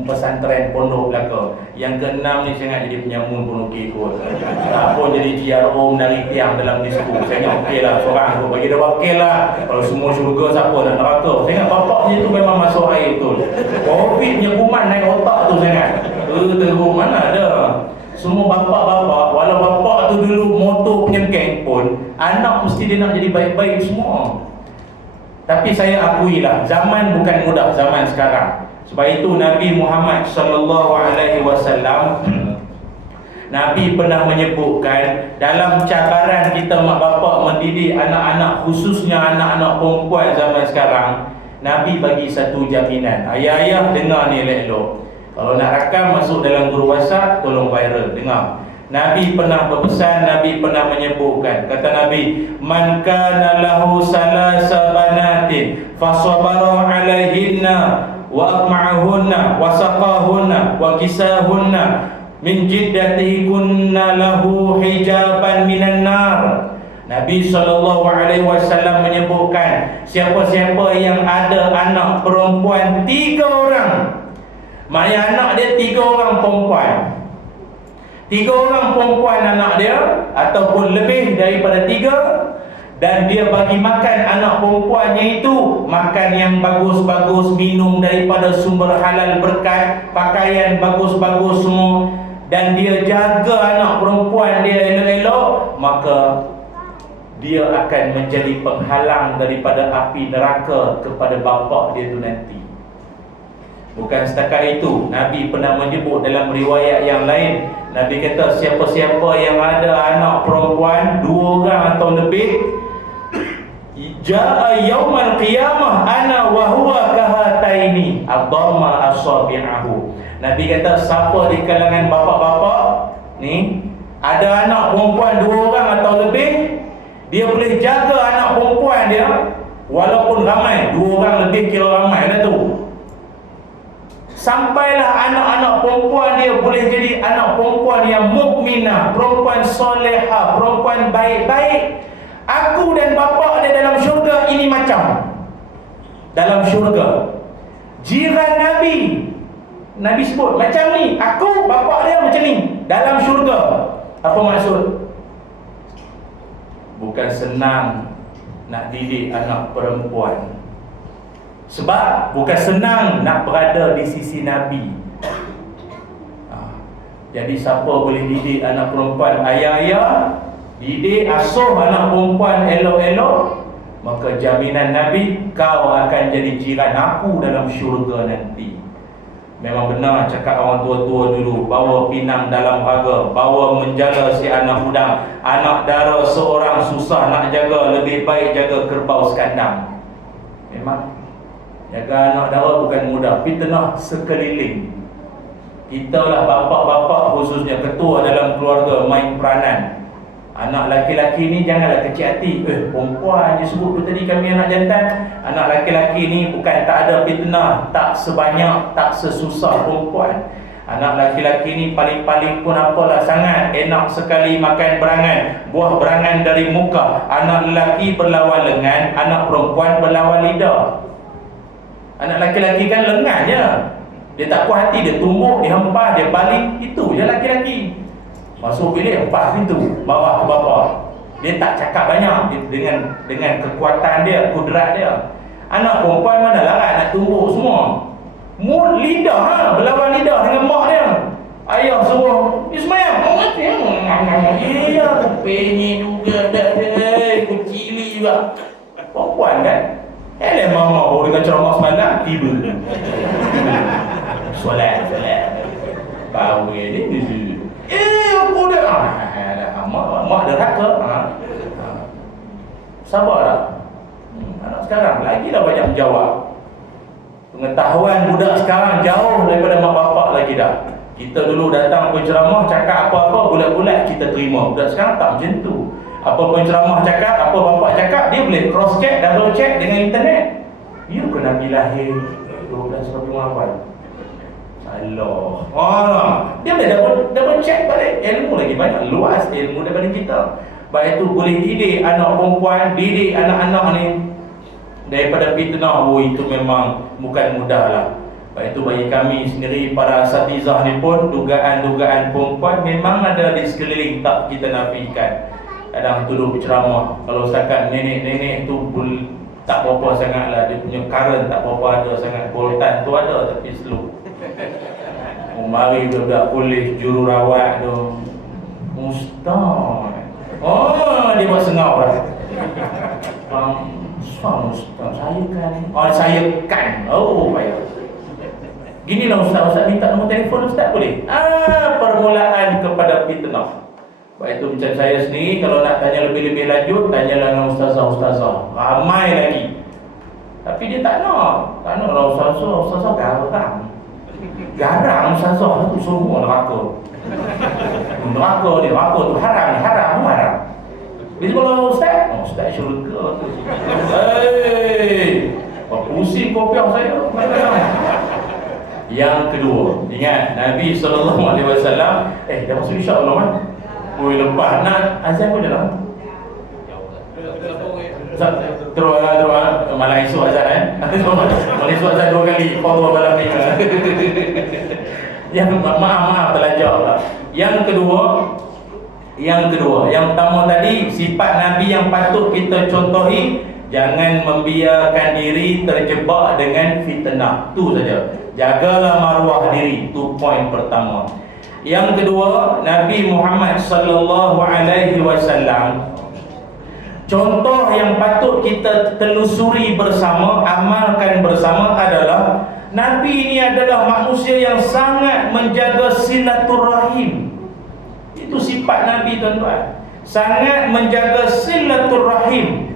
pesantren pondok belaka. Yang ke-6 ni saya nak jadi penyamun pun okey kot. Tak pun jadi GRO menarik tiang dalam disko. Saya ingat okey lah, seorang tu bagi dia wakil lah. Kalau semua syurga siapa nak neraka. Saya ingat bapak ni tu memang masuk air betul. Covid punya kuman naik otak tu saya ingat. Teruk mana ada. Semua bapak-bapak, walau bapak tu dulu motor punya geng pun, anak mesti dia nak jadi baik-baik semua. Tapi saya akuilah, zaman bukan mudah zaman sekarang. Sebab itu Nabi Muhammad sallallahu alaihi wasallam, Nabi pernah menyebutkan dalam cabaran kita mak bapak mendidik anak-anak, khususnya anak-anak perempuan zaman sekarang, Nabi bagi satu jaminan. Ayah-ayah dengar ni elok-elok. Kalau nak rakam masuk dalam guru WhatsApp, tolong viral, dengar. Nabi pernah berpesan, Nabi pernah menyebutkan, kata Nabi, man kana lahu salasa banatin fasabara alaihinna wa aqma'ahunna wa saqahunna wa kisahunna min jiddatihi kunna lahu hijaban minan nar. Nabi SAW menyebutkan, siapa-siapa yang ada anak perempuan 3 orang, maknanya anak dia 3 orang perempuan, 3 orang perempuan anak dia, ataupun lebih daripada 3, dan dia bagi makan anak perempuannya itu makan yang bagus-bagus, minum daripada sumber halal berkat, pakaian bagus-bagus semua, dan dia jaga anak perempuan dia elok-elok, maka dia akan menjadi penghalang daripada api neraka kepada bapa dia tu nanti. Bukan setakat itu, Nabi pernah menyebut dalam riwayat yang lain, Nabi kata siapa-siapa yang ada anak perempuan 2 orang atau lebih, ja'a yaumal qiyamah ana wa huwa kahataini adama asabi'ahu. Nabi kata siapa di kalangan bapa-bapa ni ada anak perempuan 2 orang atau lebih, dia boleh jaga anak perempuan dia walaupun ramai, 2 orang lebih kira ramai dah tu, sampailah anak-anak perempuan dia boleh jadi anak perempuan yang mukminah, perempuan solehah, perempuan baik-baik. Aku dan bapa dia dalam syurga ini macam dalam syurga. Jiran Nabi sebut macam ni, aku bapa dia macam ni dalam syurga. Apa maksud? Bukan senang nak didik anak perempuan, sebab bukan senang nak berada di sisi Nabi. Jadi siapa boleh didik anak perempuan, ayah-ayah, didik asuh anak perempuan elok-elok, maka jaminan Nabi, kau akan jadi jiran aku dalam syurga nanti. Memang benar cakap orang tua-tua dulu, bawa pinang dalam raga, bawa menjala si anak udang. Anak dara seorang susah nak jaga, lebih baik jaga kerbau sekandang. Memang jaga anak dara bukan mudah, fitnah sekeliling. Kita lah bapa-bapa khususnya ketua dalam keluarga main peranan. Anak laki-laki ni janganlah kecil hati. Perempuan je sebut tu tadi kami anak jantan. Anak laki-laki ni bukan tak ada fitnah, tak sebanyak, tak sesusah perempuan. Anak laki-laki ni paling-paling pun apalah sangat enak sekali makan berangan, buah berangan dari muka. Anak lelaki berlawan lengan, anak perempuan berlawan lidah. Anak laki-laki kan lengan je, dia tak puas hati, dia tumbuk, dia hempah, dia balik. Itu je laki-laki. Masuk bilik, hempah pintu, bawa ke bapa. Dia tak cakap banyak, dengan kekuatan dia, kudrat dia. Anak perempuan mana larat nak tumbuk semua. Mulut lidah, berlawan lidah dengan mak dia. Ayah suruh, Ismail, iya, aku penyek juga dah dia, aku cili juga. Perempuan kan? Mama baru dengan ceramah semalam, tiba. Solat. Kahwin ni. Aku dah mak derhaka. Sabar tak? Anak sekarang lagi dah banyak menjawab. Pengetahuan budak sekarang jauh daripada mak bapak lagi dah. Kita dulu datang penceramah cakap apa-apa bulat-bulat kita terima. Budak sekarang tak macam tu. Apa penceramah cakap, apa bapak cakap, dia boleh cross check, double check dengan internet. You ke Nabi lahir 12 Rabiul Allah. Dia boleh double check balik. Ilmu lagi banyak, luas ilmu daripada kita. Baik itu boleh didik anak perempuan, didik anak-anak ni daripada fitnah. Itu memang bukan mudah lah. Baik itu bagi kami sendiri, para asatizah ni pun, dugaan-dugaan perempuan memang ada di sekeliling, tak kita nafikan. Kadang tuduh berceramah, kalau setakat nenek-nenek tu tak apa-apa sangat lah, dia punya current tak apa-apa ada sangat, voltan tu ada tapi slow. Mari budak polis jururawat tu, Ustaz, dia buat sengau lah. Ustaz, saya kan. Payah. Gini lah Ustaz minta nombor telefon Ustaz boleh? Permulaan kepada fitnah. Baik itu macam saya sendiri, kalau nak tanya lebih-lebih lanjut, tanyalah dengan ustazah-ustazah. Ramai lagi. Tapi dia tak nak lah ustazah garang ustazah tu semua neraka. Neraka tu haram. Dia kalau Ustaz syurga tu. Pusing kopiah saya. Yang kedua, ingat Nabi SAW, dah masuk insya-Allah kan? Lepas nak azan pun dah. Terus malam esok azan malam esok azan 2 kali, Allah malam ni. Yang maaf terlanjur lah. Yang kedua, Yang kedua, yang pertama tadi, sifat Nabi yang patut kita contohi, jangan membiarkan diri terjebak dengan fitnah. Tu saja. Jagalah maruah diri. Tu poin pertama. Yang kedua, Nabi Muhammad sallallahu alaihi wasallam, contoh yang patut kita telusuri bersama, amalkan bersama adalah Nabi ini adalah manusia yang sangat menjaga silaturahim. Itu sifat Nabi, tuan-tuan. Sangat menjaga silaturahim.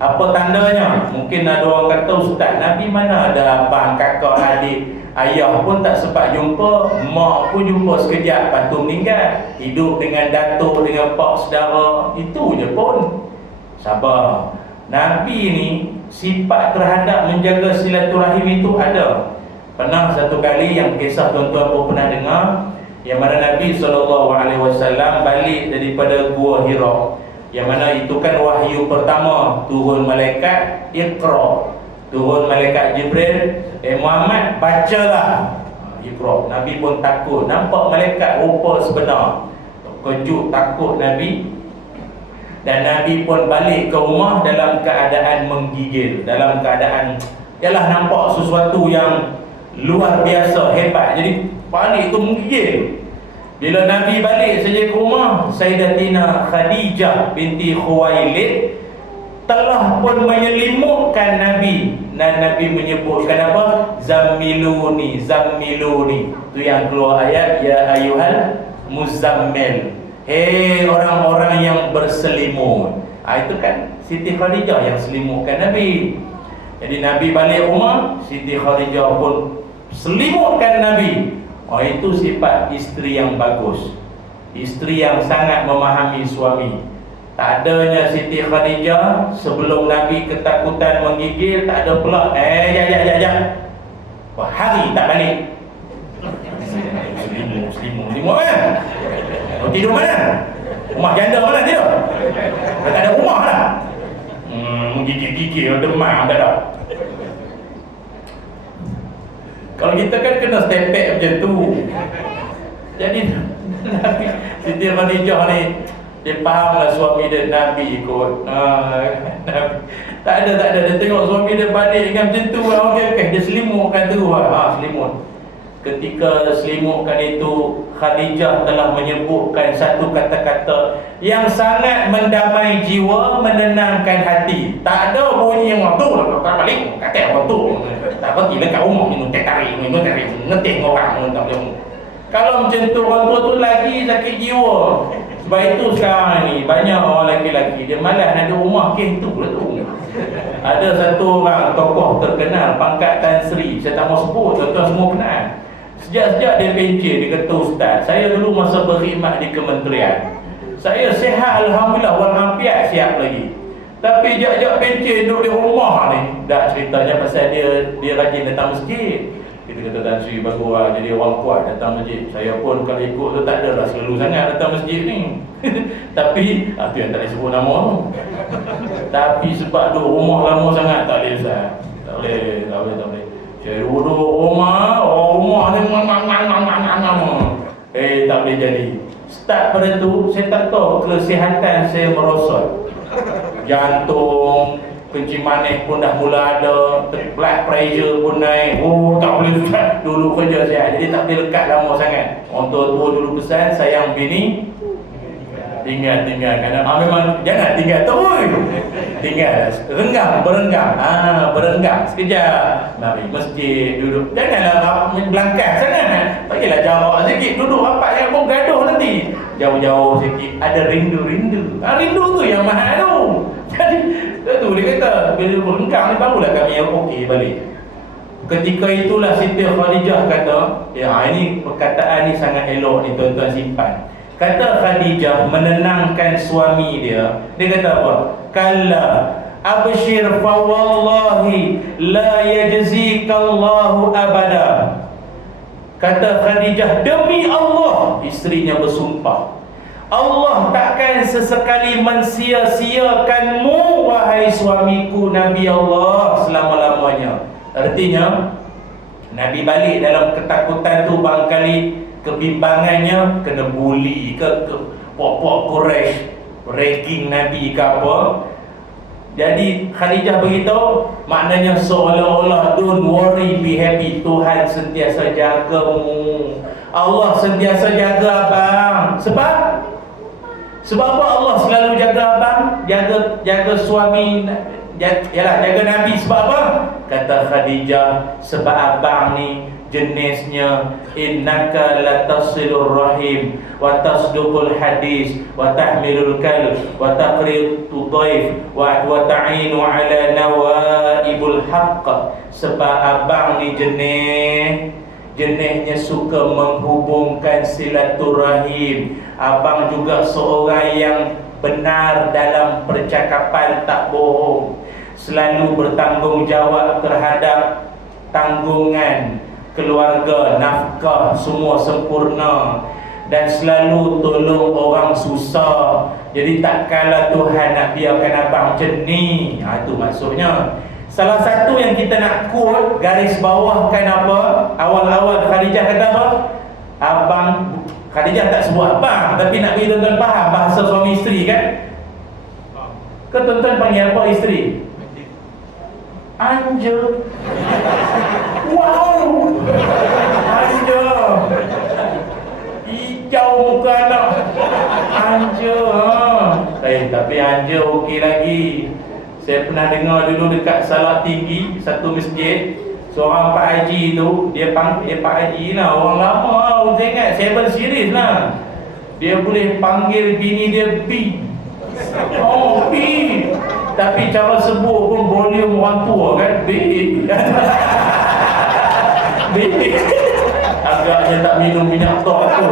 Apa tandanya? Mungkin ada orang kata, Ustaz, Nabi mana ada abang, kakak, adik, ayah pun tak sempat jumpa, mak pun jumpa sekejap, lepas tu meninggal. Hidup dengan datuk, dengan pak saudara, itu je pun. Sabar. Nabi ni sifat terhadap menjaga silaturahim itu ada. Pernah satu kali, yang kisah tuan-tuan pun pernah dengar, yang mana Nabi SAW balik daripada Gua Hira, yang mana itu kan wahyu pertama, turun malaikat Iqra, turun malaikat Jibril, Muhammad bacalah Iqra. Nabi pun takut, nampak malaikat rupa sebenar, kejut takut Nabi. Dan Nabi pun balik ke rumah dalam keadaan menggigil, dalam keadaan ialah nampak sesuatu yang luar biasa, hebat. Jadi balik tu menggigil. Bila Nabi balik saja ke rumah, Sayyidatina Khadijah binti Khuwailid telah pun menyelimutkan Nabi. Dan Nabi menyebutkan apa? Zammiluni, zammiluni. Tu yang keluar ayat, ya ayyuhal muzammil. Hei orang-orang yang berselimut. Itu kan Siti Khadijah yang selimutkan Nabi. Jadi Nabi balik rumah, Siti Khadijah pun selimutkan Nabi. Itu sifat isteri yang bagus, isteri yang sangat memahami suami. Tak adanya Siti Khadijah sebelum Nabi ketakutan menggigil, tak ada pula jap. Wah, hari tak balik. Selimut kan? Tidur mana? Rumah janda mana tidur? Tak ada rumah lah. Menggigil-gigil, demam tak ada. Kalau kita kan kena step back macam tu. Jadi Nabi Siti Khadijah ni, dia fahamlah suami dia Nabi ikut. Tak ada. Dia tengok suami dia balik dengan macam tu. Okey, dia selimutkan tu. Selimut. Ketika selimutkan itu, Khadijah telah menyebutkan satu kata-kata yang sangat mendamai jiwa, menenangkan hati. Tak ada bunyi yang tu tak balik, kata orang tu. Tak berhenti dekat rumah minum teh tarik, ngetih orang tak boleh. Kalau macam tu, orang tua tu lagi sakit jiwa. Sebab itu sekarang ni banyak orang lelaki-lelaki dia malas nak duduk rumah, tu lah tu. Ada satu orang tokoh terkenal, pangkat Tan Sri, saya tak mau sebut, tuan-tuan semua kenal. Sejak-sejak dia pencet, dia kata, Ustaz, saya dulu masa berkhidmat di kementerian, saya sihat alhamdulillah, walafiat siap lagi. Tapi jak-jak pencet duduk di rumah ni, dah ceritanya pasal dia rajin datang masjid. Kita kata Tan Sri bagus lah, jadi orang kuat datang masjid. Saya pun kalau ikut tu tak adalah selalu sangat datang masjid ni. Tapi tu yang tak boleh sebut nama tu. Tapi sebab duduk rumah lama sangat, tak boleh Ustaz. Tak boleh. Saya duduk rumah, rumah ni tak boleh jadi. Start pada tu, saya tak tahu kesihatan saya merosot. Jantung, kencing manis pun dah mula ada, blood pressure pun naik. Tak boleh Ustaz, dulu kerja sihat. Jadi tak boleh lekat lama sangat. Orang tua-tua dulu pesan, sayang bini, tinggal kerana memang jangan tinggal terus. Tinggal berenggang sekejap, mari masjid duduk. Janganlah belangkas sangat. Bagilah jarak sikit, duduk rapat jangan pun gaduh nanti. Jauh-jauh sikit, ada rindu. Rindu tu yang mahal tu. Jadi tu dia kata, bila berenggang ni barulah kami yang okey balik. Ketika itulah Siti Khadijah kata, ini perkataan ni sangat elok ni tuan-tuan simpan. Kata Khadijah menenangkan suami dia. Dia kata apa? Kalla abshir fa wallahi la yajzikallahu abada. Kata Khadijah, demi Allah, isterinya bersumpah, Allah takkan sesekali mensia-siakanmu wahai suamiku Nabi Allah selama-lamanya. Artinya Nabi balik dalam ketakutan tu barangkali kebimbangannya kena bully ke puak-puak Quraisy ranking Nabi ke apa. Jadi Khadijah beritahu, maknanya seolah-olah don't worry, be happy, Tuhan sentiasa jagamu. Allah sentiasa jaga abang. Sebab apa Allah selalu jaga abang? Jaga suami, jaga Nabi. Sebab apa? Kata Khadijah, sebab abang ni jenisnya innaka latasilur rahim wa tasduqul hadis wa tahmilul kal wa taqritu dhaif wa ta'inu ala nawaibul haqq. Sebab abang ni jenisnya suka menghubungkan silaturahim. Abang juga seorang yang benar dalam percakapan, tak bohong, selalu bertanggungjawab terhadap tanggungan keluarga, nafkah semua sempurna, dan selalu tolong orang susah. Jadi tak kala Tuhan nak biarkan abang macam ni. Itu maksudnya. Salah satu yang kita nak quote, garis bawahkan apa, awal-awal Khadijah kata apa? Abang, Khadijah tak sebut abang, tapi nak bagi tuan-tuan faham bahasa suami isteri kan. Ke tuan-tuan panggil apa isteri? Anja. Wow, Anja. Hijau muka anak. Anja. Tapi Anja okey lagi. Saya pernah dengar dulu dekat Salak Tinggi, satu masjid, seorang Pak Haji tu, dia panggil Pak Haji lah, orang lama lah, saya ingat 7 series lah. Dia boleh panggil bini dia B. Oh, B. Tapi cara sebut pun volume orang tua kan, B. B. Agaknya tak minum minyak tok tu.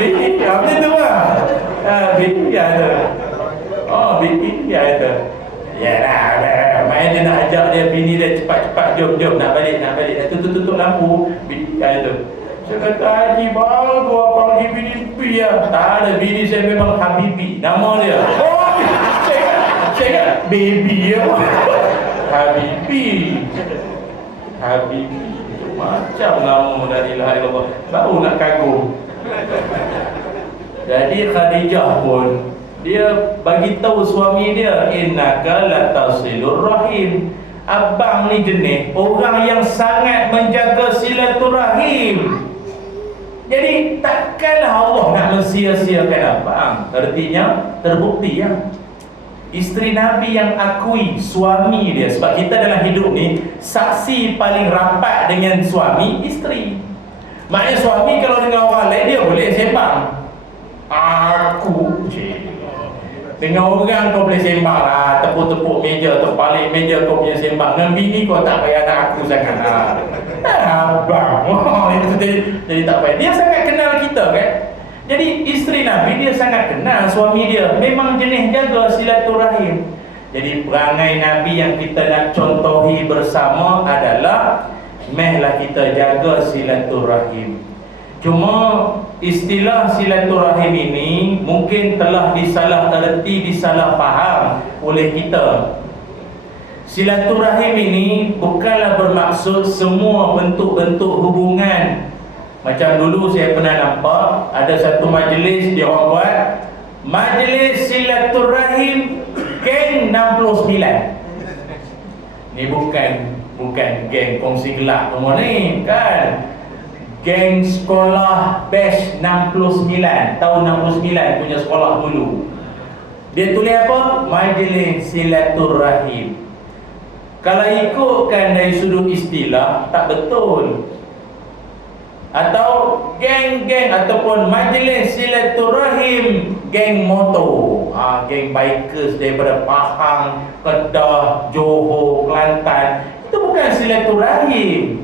B. Apa tu lah? B ada. Oh, B ada. Yalah, main dia nak ajak dia bini dia cepat-cepat, jom nak balik. Tutup lampu. Tu. Saya kata, Haji bagus abang pergi bini B ya. Tak ada, bini saya memang Habibi nama dia. Oh, saya kata baby ya. Habibi. Macam nama la ilaha illallah. Baru nak kagum. Jadi Khadijah pun dia bagi tahu suami dia, innaka latasilur rahim. Abang ni jenis orang yang sangat menjaga silaturahim. Jadi takkanlah Allah nak mensia-siakan abang. Artinya terbukti ya, isteri Nabi yang akui suami dia. Sebab kita dalam hidup ni, saksi paling rapat dengan suami isteri. Maknanya suami kalau dengan orang lain dia boleh sembang. Aku dengan orang kau boleh sembang lah, tepuk-tepuk meja, terbalik meja kau punya sembang. Dengan bini kau tak payah nak aku sangat lah. Abang, jadi tak payah. Dia sangat kenal kita kan. Jadi isteri Nabi dia sangat kenal suami dia. Memang jenis jaga silaturahim. Jadi perangai Nabi yang kita nak contohi bersama adalah mehlah kita jaga silaturahim. Cuma istilah silaturahim ini mungkin telah disalah-erti, disalah faham oleh kita. Silaturahim ini bukanlah bermaksud semua bentuk-bentuk hubungan. Macam dulu saya pernah nampak ada satu majlis dia orang buat majlis silaturahim geng 69. Ni bukan geng kongsi gelap semua ni kan. Geng sekolah batch 69, tahun 69 punya sekolah dulu. Dia tulis apa? Majlis silaturahim. Kalau ikutkan dari sudut istilah, tak betul. Atau geng-geng ataupun majlis silaturahim geng motor, geng bikers daripada Pahang, Kedah, Johor, Kelantan. Itu bukan silaturahim.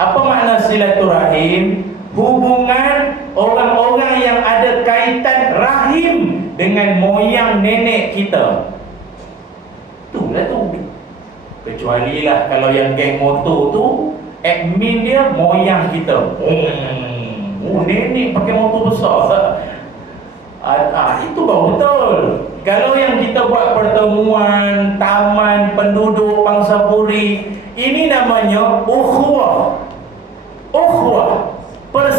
Apa makna silaturahim? Hubungan orang-orang yang ada kaitan rahim dengan moyang nenek kita. Itulah tu. Kecuali lah kalau yang geng motor tu admin dia moyang kita. Nenek pakai motor besar. Itu baru betul. Kalau yang kita buat pertemuan taman penduduk Pangsapuri, ini namanya ukhuwah. Ukhuwah,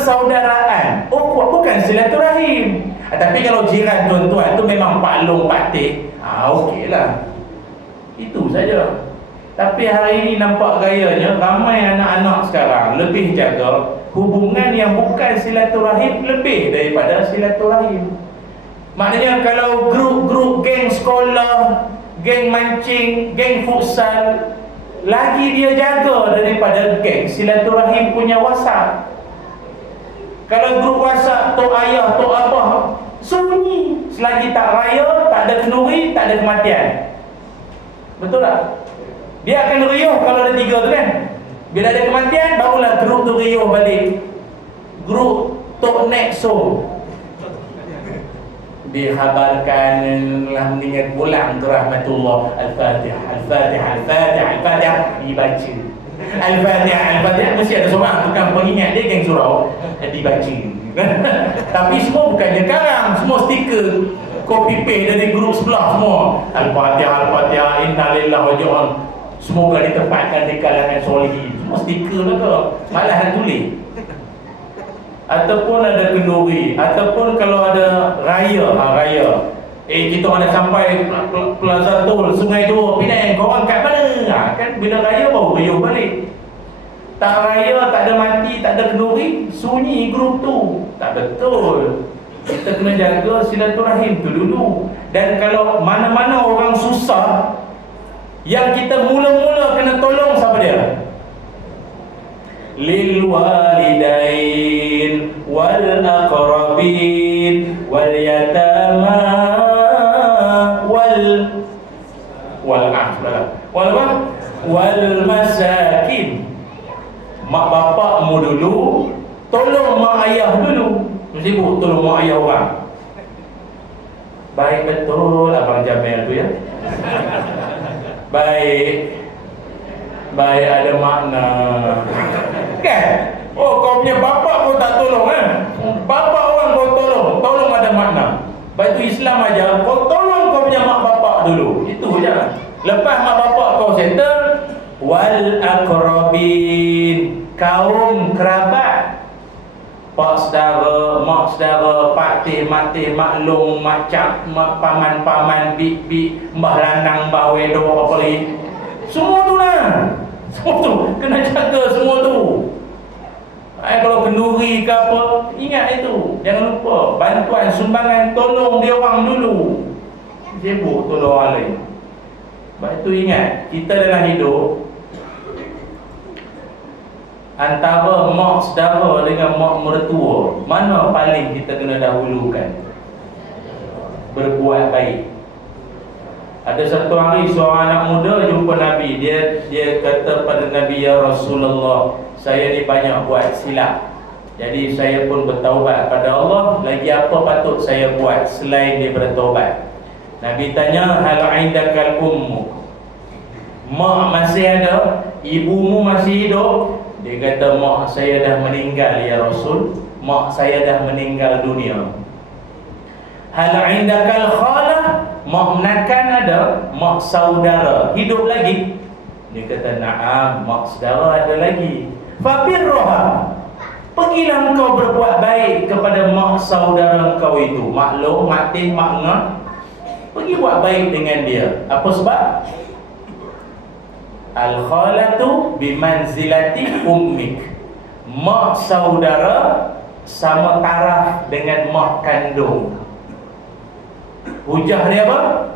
persaudaraan. Oh, bukan silaturahim. Tapi kalau jiran tuan-tuan tu memang Pak Long, Pak Teh, okeylah. Itu saja. Tapi hari ini nampak gayanya ramai anak-anak sekarang lebih jaga hubungan yang bukan silaturahim lebih daripada silaturahim. Maknanya kalau grup-grup geng sekolah, geng mancing, geng futsal, lagi dia jaga daripada geng silaturahim punya WhatsApp. Kalau grup WhatsApp tok ayah, tok abah, sunyi. Selagi tak raya, tak ada kenduri, tak ada kematian. Betul tak? Dia akan riuh kalau ada 3 tu kan. Bila ada kematian, barulah grup tu riuh balik. Grup Tok Nexo dikhabarkan telah meninggal pulang ke rahmatullah. Al-Fatihah, Al-Fatihah, Al-Fatihah, Al-Fatihah dibaca. Al-Fatihah, Al-Fatihah. Mesti ada seorang tukang pengingat dia geng surau dibaca. Tapi semua bukannya karang, semua stiker copy paste dari grup sebelah semua. Al-Fatihah, Al-Fatihah, Inna lillahi wa ji'un. Semoga ditempatkan di kalangan solihin. Semua stiker lah tu. Malah nak tulis. Ataupun ada kenduri, ataupun kalau ada raya, raya. Kita ada sampai Plaza Tol, Sungai Dua, Penang, korang kat mana? Kan bila raya baru riuh balik. Tak raya, tak ada mati, tak ada kenduri, sunyi grup tu. Tak betul. Kita kena jaga silaturahim tu dulu. Dan kalau mana-mana orang susah, yang kita mula-mula kena tolong siapa dia? Lil walidain wal aqrabin wal yatama wal masakin. Mak bapakmu dulu, tolong mak ayah dulu. Mesti tolong mak ayah orang. Baik betul Abang Jamil tu ya. Baik ada makna kan? Oh, kau punya bapak kau tak tolong kan? Bapak orang kau tolong ada makna. Baik tu Islam aja, kau tolong kau punya mak bapak dulu. Itu je. Lepas mak bapak kau settle, wal aqrabin, kaum kerabat, pak saudara, mak saudara, pak teh, mak teh, mak long, mak cak, mak paman, bik, mbah lanang, mbah wedo, apa lagi. Semua tu lah. Semua tu. Kena jaga semua tu. Kalau kenduri ke apa, ingat itu. Jangan lupa. Bantuan, sumbangan, tolong dia orang dulu. Sibuk tolong orang lain. Sebab itu ingat, kita dalam hidup, antara mak saudara dengan mak mertua, mana paling kita kena dahulukan? Berbuat baik. Ada satu hari seorang anak muda jumpa Nabi. Dia kata pada Nabi, ya Rasulullah, saya ni banyak buat silap. Jadi saya pun bertaubat pada Allah. Lagi apa patut saya buat selain daripada taubat? Nabi tanya, hal indakal ummu? Mak masih ada? Ibumu masih hidup? Dia kata, mak saya dah meninggal ya Rasul. Mak saya dah meninggal dunia. Hal indakal khalah? Mak menakan ada? Mak saudara hidup lagi? Dia kata, na'am, mak saudara ada lagi. Fabirroha, pergilah engkau berbuat baik kepada mak saudara engkau itu. Mak long, mak teh, mak ngah. Pergi buat baik dengan dia. Apa sebab? Al-khalatu bimanzilati ummik. Mak saudara sama taraf dengan mak kandung. Hujah dia apa?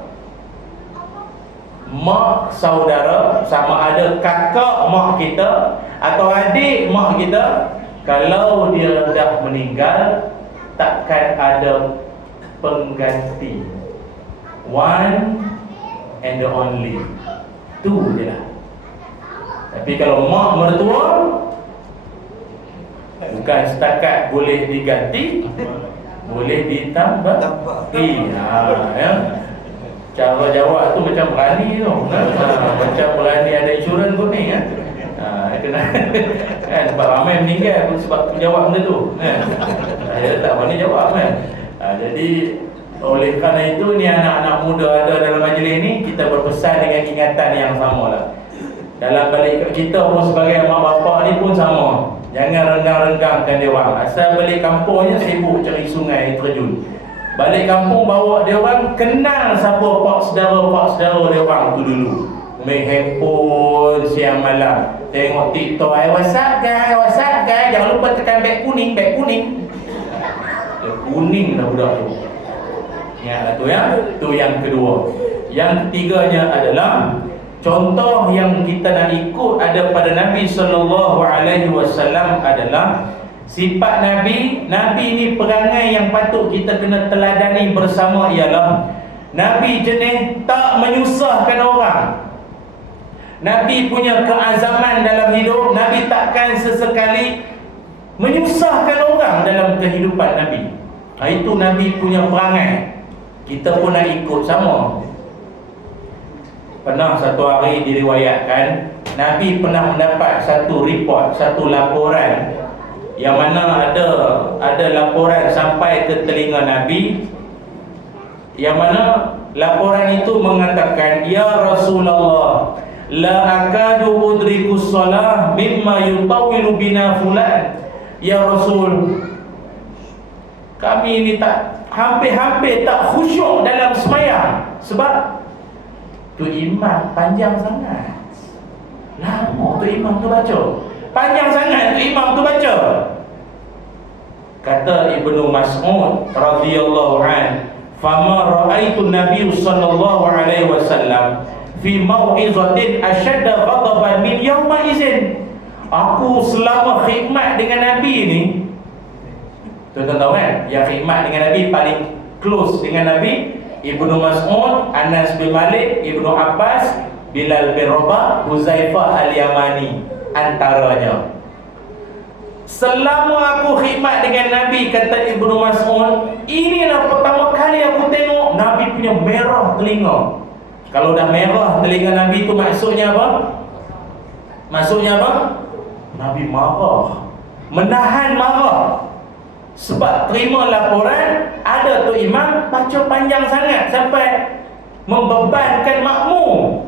Mak saudara sama ada kakak mak kita atau adik mak kita. Kalau dia dah meninggal, takkan ada pengganti. One and the only. Tu je lah. Tapi kalau mak mertua, bukan setakat boleh diganti, boleh ditambah. Iya, ya. Cara jawab tu macam berani tu. Macam berani ada insurans pun ni ya. Kena kan, sebab ramai meninggal sebab jawab benda tu. Saya tak berani jawab kan. Jadi oleh kerana itu ni anak-anak muda ada dalam majlis ni, kita berpesan dengan ingatan yang sama lah. Dalam balik kita pun sebagai mak bapak ni pun sama. Jangan renggang-renggangkan dia orang. Asal balik kampungnya sibuk cari sungai terjun. Balik kampung bawa dia orang, kenal siapa pak saudara dia orang tu dulu. Main handphone siang malam, tengok TikTok, WhatsApp guys, jangan lupa tekan beg kuning. Dia kuning dah budak tu. Ingatlah tu ya. Tu yang kedua. Yang ketiganya adalah contoh yang kita nak ikut ada pada Nabi SAW adalah sifat Nabi ni perangai yang patut kita kena teladani bersama ialah Nabi jenis tak menyusahkan orang. Nabi punya keazaman dalam hidup, Nabi takkan sesekali menyusahkan orang dalam kehidupan Nabi. Itu Nabi punya perangai. Kita pun nak ikut sama. Pernah satu hari diriwayatkan Nabi pernah mendapat satu report, satu laporan yang mana ada laporan sampai ke telinga Nabi, yang mana laporan itu mengatakan, ya Rasulullah, la akadu udrikus salah mimma yutawilu bina fulan. Ya Rasul, kami ini hampir tak khusyuk dalam sembahyang sebab tu imam panjang sangat. Lama tu imam tu baca. Panjang sangat tu imam tu baca. Kata Ibnu Mas'ud radhiyallahu an, "Fama ra'aitu Nabi sallallahu alaihi wasallam fi mau'izatin ashadda ghadaban min yauma izin." Aku selama khidmat dengan Nabi ni, tuan-tuan tahu kan, yang khidmat dengan Nabi paling close dengan Nabi, Ibnu Mas'ud, Anas bin Malik, Ibnu Abbas, Bilal bin Rabah, Huzaifah al-Yamani antaranya. Selama aku khidmat dengan Nabi, kata Ibnu Mas'ud, inilah pertama kali aku tengok Nabi punya merah telinga. Kalau dah merah telinga Nabi tu maksudnya apa? Maksudnya apa? Nabi marah, menahan marah. Sebab terima laporan ada tu imam baca panjang sangat sampai membebankan makmum.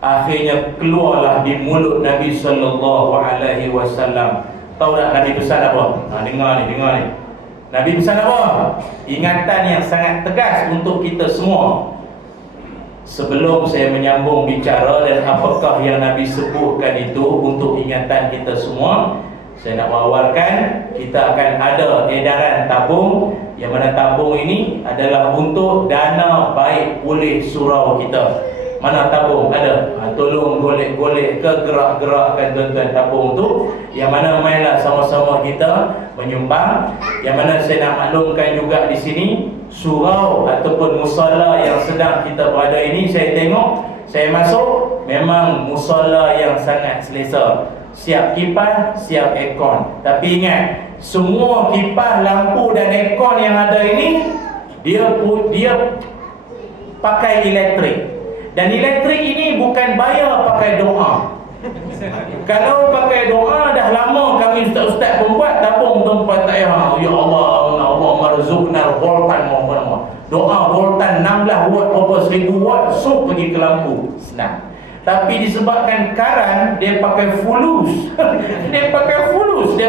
Akhirnya keluarlah di mulut Nabi sallallahu alaihi wasallam. Tahu tak Nabi pesan apa? Dengar ni. Nabi pesan apa? Ingatan yang sangat tegas untuk kita semua. Sebelum saya menyambung bicara dan apakah yang Nabi sebutkan itu untuk ingatan kita semua, saya nak wawarkan kita akan ada edaran tabung, yang mana tabung ini adalah untuk dana baik pulih surau kita. Mana tabung? Ada. Tolong golek-golek ke gerak-gerakkan tuan-tuan tabung tu, yang mana mainlah sama-sama kita menyumbang. Yang mana saya nak maklumkan juga di sini, surau ataupun musalla yang sedang kita berada ini, saya tengok, saya masuk, memang musalla yang sangat selesa. Siap kipas, siap aircon. Tapi ingat, semua kipas, lampu dan aircon yang ada ini dia pakai elektrik. Dan elektrik ini bukan bayar pakai doa. Kalau pakai doa, dah lama kami ustaz-ustaz pembuat tabung tempat tak ya. Ya Allah, Allah marzukna voltan apa. Doa voltan 16 watt berapa 1000 watt, so pergi ke lampu. Senang. Tapi disebabkan karan, dia pakai fulus. Dia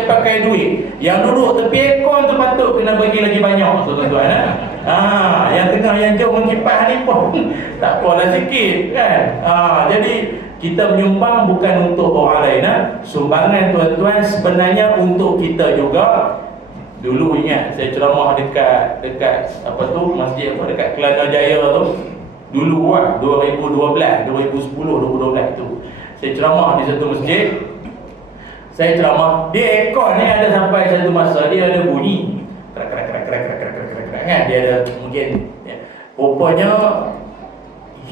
pakai duit. Yang duduk tepi aircon tu patut kena bagi lagi banyak tuan-tuan. Yang tengah yang jauh kipas ni pun tak apalah sikit kan. Jadi kita menyumbang bukan untuk orang lain. Sumbangan tuan-tuan sebenarnya untuk kita juga. Dulu ingat saya ceramah dekat apa tu, masjid apa dekat Kelana Jaya tu. Dulu 2012, 2010, 2012 tu. Saya ceramah di satu masjid. Saya ceramah, dia aircon ni ada sampai satu masa dia ada bunyi. Krak kan. Dia ada mungkin rupanya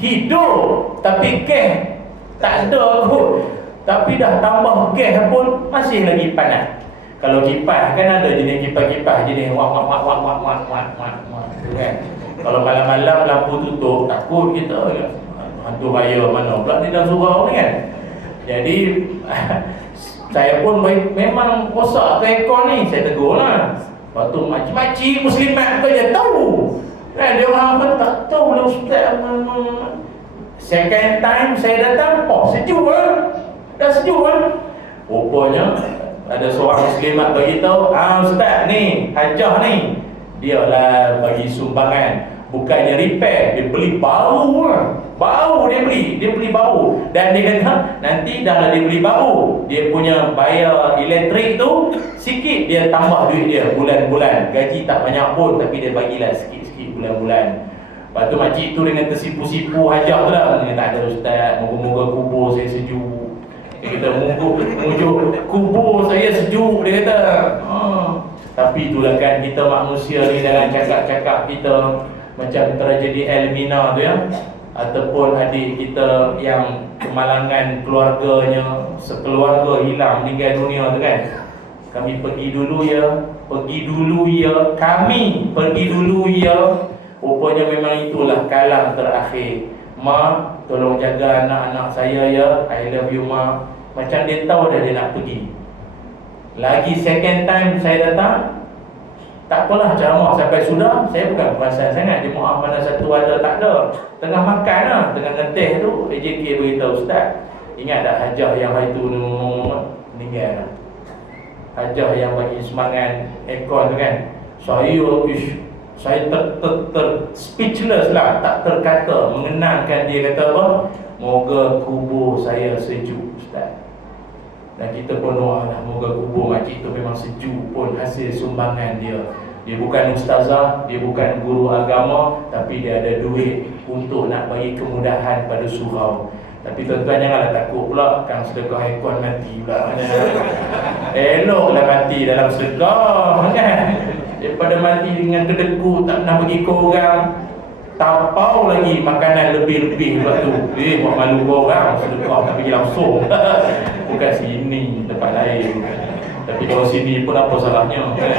hidup tapi gas tak ada kot. Tapi dah tambah gas pun masih lagi panas. Kalau kipas kan ada jenis kipas-kipas jenis wak kan. Kalau malam-malam lampu tutup, takut kita hantu raya mana pula ni dalam surau ni kan. Jadi saya pun memang rosak ke aircon ni, saya tegur lah. Lepas tu makcik-makcik muslimat tu je tahu kan, dia orang pun tak tahu lah ustaz. Second time saya datang, sejuk lah. Dah sejuk lah. Rupanya Ada seorang muslimat bagi tahu, ustaz ni, hajah ni, dia lah bagi sumbangan, bukannya repair, dia beli baru lah. Baru dia beli baru. Dan dia kata nanti dah lah dia beli baru, dia punya bayar elektrik tu sikit, dia tambah duit dia bulan-bulan. Gaji tak banyak pun, tapi dia bagilah sikit-sikit bulan-bulan. Lepas tu makcik tu dengan tersipu-sipu hajah tu lah, dia kata, tak ada ustaz, moga-moga kubur saya sejuk. Dia kata kubur saya sejuk, dia kata. Tapi itulah kan, kita manusia ni dalam cakap-cakap kita, macam tragedi Elmina tu ya, ataupun adik kita yang kemalangan keluarganya, sekeluarga hilang, meninggal dunia tu kan. Kami pergi dulu ya, kami pergi dulu ya. Rupanya memang itulah kalam terakhir. Ma, tolong jaga anak-anak saya ya, I love you ma. Macam dia tahu dah dia nak pergi. Lagi second time saya datang, tak apalah ceramah sampai sudah. Saya bukan perasan sangat jemaah mana satu ada tak ada. Tengah makan lah, tengah ngeteh tu, AJK beritahu, ustaz, ingat tak hajah yang hari tu meninggal lah, hajah yang bagi semangat aircon tu kan. Saya speechless lah, tak terkata, mengenangkan dia kata apa, moga kubur saya sejuk ustaz. Dan kita pun doa lah, moga kubur makcik tu memang sejuk pun hasil sumbangan dia. Dia bukan ustazah, dia bukan guru agama, tapi dia ada duit untuk nak bagi kemudahan pada surau. Tapi tuan-tuan janganlah takut pula, Kang sedekah aircon mati pula. Eloklah mati dalam sedekah kan, daripada mati dengan kedekut tak pernah bagi korang, tapau lagi makanan lebih-lebih pula tu. Buat malu korang, sedekah tak pergi langsung. Bukan sini, tempat lain. Tapi kalau sini pun apa salahnya kan?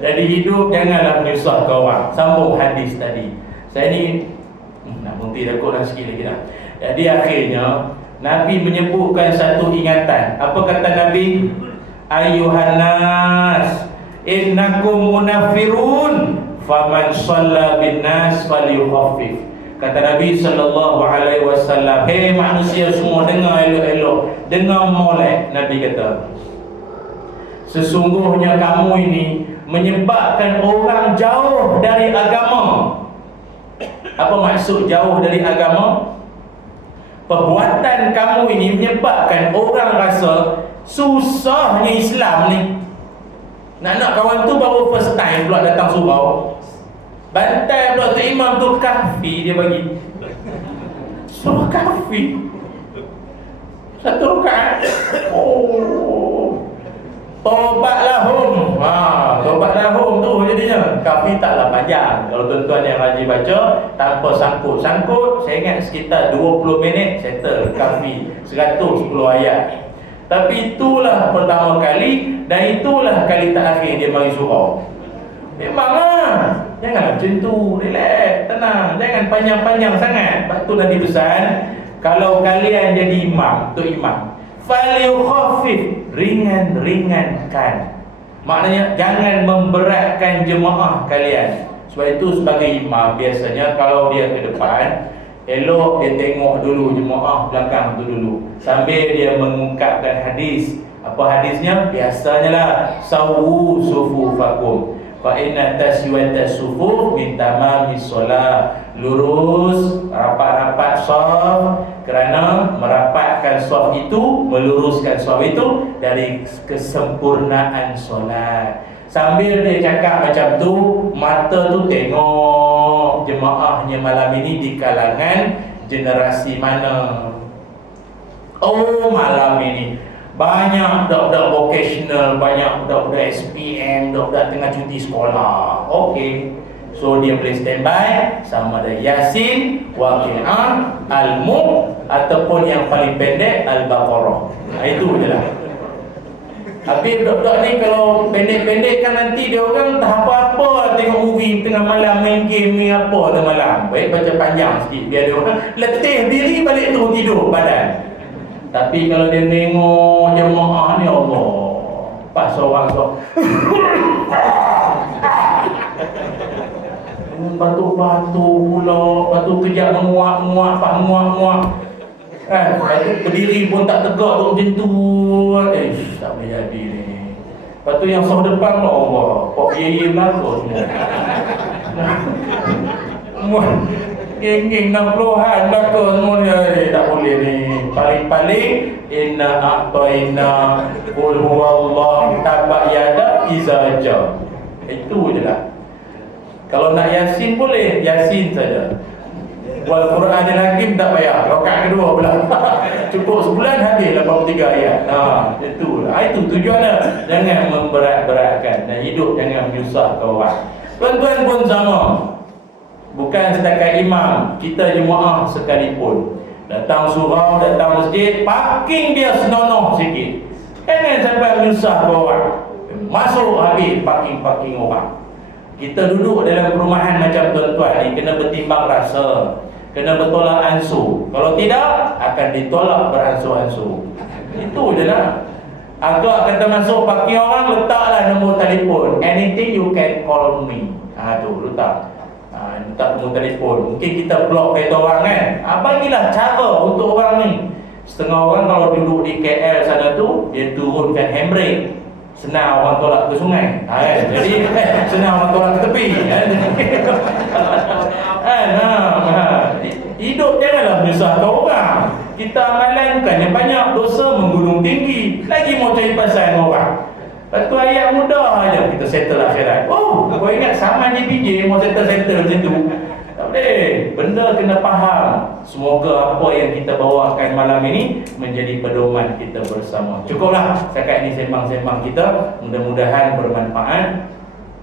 Jadi hidup janganlah menyusahkan orang. Sambung hadis tadi. Saya ni nak berhenti dah kot dah sikit lagi dah. Jadi akhirnya Nabi menyebutkan satu ingatan. Apa kata Nabi? Ayuhan nas, innakum munafirun, faman shalla bin nas falyukhaffif. Kata Nabi SAW, hei manusia semua, dengar elok-elok, dengar molek. Nabi kata, sesungguhnya kamu ini menyebabkan orang jauh dari agama. Apa maksud jauh dari agama? Perbuatan kamu ini menyebabkan orang rasa susahnya Islam ni. Nak kawan tu baru first time pula datang surau, bantai pula tu imam tu kahfi dia bagi. Surah kahfi satu rakaat. Tobat lahum. Tobat lahum tu jadinya. Kahfi taklah panjang. Kalau tuan-tuan yang rajin baca tanpa sangkut-sangkut, saya ingat sekitar 20 minit settle kahfi 110 ayat. Tapi itulah pertama kali, dan itulah kali terakhir dia mari surau. Memanglah, jangan macam tu, relax, tenang, jangan panjang-panjang sangat. Lepas tu Nabi pesan, kalau kalian jadi imam, tu imam, falyukhaffif, ringan-ringankan. Maknanya jangan memberatkan jemaah kalian. Sebab itu sebagai imam biasanya kalau dia ke depan, elok dia tengok dulu jemaah belakang tu dulu, sambil dia mengungkapkan hadis. Apa hadisnya? Biasanya lah, sawu sufufakum fa inna taswiyata sufuf min tamamis solat. Lurus, rapat-rapat shaf, kerana merapatkan shaf itu, meluruskan shaf itu dari kesempurnaan solat. Sambil dia cakap macam tu, mata tu tengok jemaahnya malam ini di kalangan generasi mana. Oh, malam ini banyak budak-budak vocational, banyak budak-budak SPM, budak-budak tengah cuti sekolah. Okey, so dia boleh standby sama ada Yasin, Waqi'ah, Al-Mulk, ataupun yang paling pendek Al-Baqarah. Itu je lah. Tapi budak-budak ni kalau pendek-pendek kan nanti dia orang tak apa-apa tengok movie tengah malam, main game ni apa tengah malam. Baik baca panjang sikit biar dia orang letih diri balik tu tidur badan. Tapi kalau dia tengok jemaah ni, Allah, pas seorang batu-batu pula, batu kejap menguap-nguap, menguap-nguap. Berdiri pun tak tegak tu macam tu. Tak boleh jadi ni. Lepas tu yang sah depan lah Allah, Pak Ye belakang semua. Geng-geng 60-an belakang semua ni. Tak boleh ni. Paling-paling inna a'tayna qul huwallahu tabak yada izaja. Itu je lah. Kalau nak Yasin boleh, Yasin saja. Wal Quran Al-Hakim tak payah. Rakaat kedua pula. Cukup sebulan habis 83 ayat. Itulah. Itu tujuannya. Jangan memberat-beratkan dan hidup jangan menyusahkan orang. Tuan-tuan pun sama. Bukan setakat imam, kita jemaah sekalipun. Datang surau, datang masjid, parking dia senonoh sikit. Jangan sampai menyusahkan orang. Masuk habis parking-parking orang. Kita duduk dalam perumahan macam tuan-tuan ni kena bertimbang rasa, kena bertolak ansur. Kalau tidak akan ditolak beransur-ansur. Itu je lah. Agak kata masuk parking orang, letaklah nombor telefon. Anything you can call me. Tu letak. Letak nombor telefon. Mungkin kita blok kereta orang kan. Bagilah cara untuk orang ni. Setengah orang kalau duduk di KL sana tu, dia turunkan handbrake. Senang orang tolak ke sungai. Jadi senang orang tolak ke tepi. Hidup janganlah menyusahkan orang. Kita amalan bukan yang banyak, dosa menggunung tinggi. Lagi mau cari pasal dengan orang. Lepas tu ayat mudah aja kita settle akhirat. Kau ingat sama JPJ mau settle-settle macam tu. Tak boleh. Benda kena faham. Semoga apa yang kita bawakan malam ini menjadi pedoman kita bersama. Cukuplah setakat ini sembang-sembang kita. Mudah-mudahan bermanfaat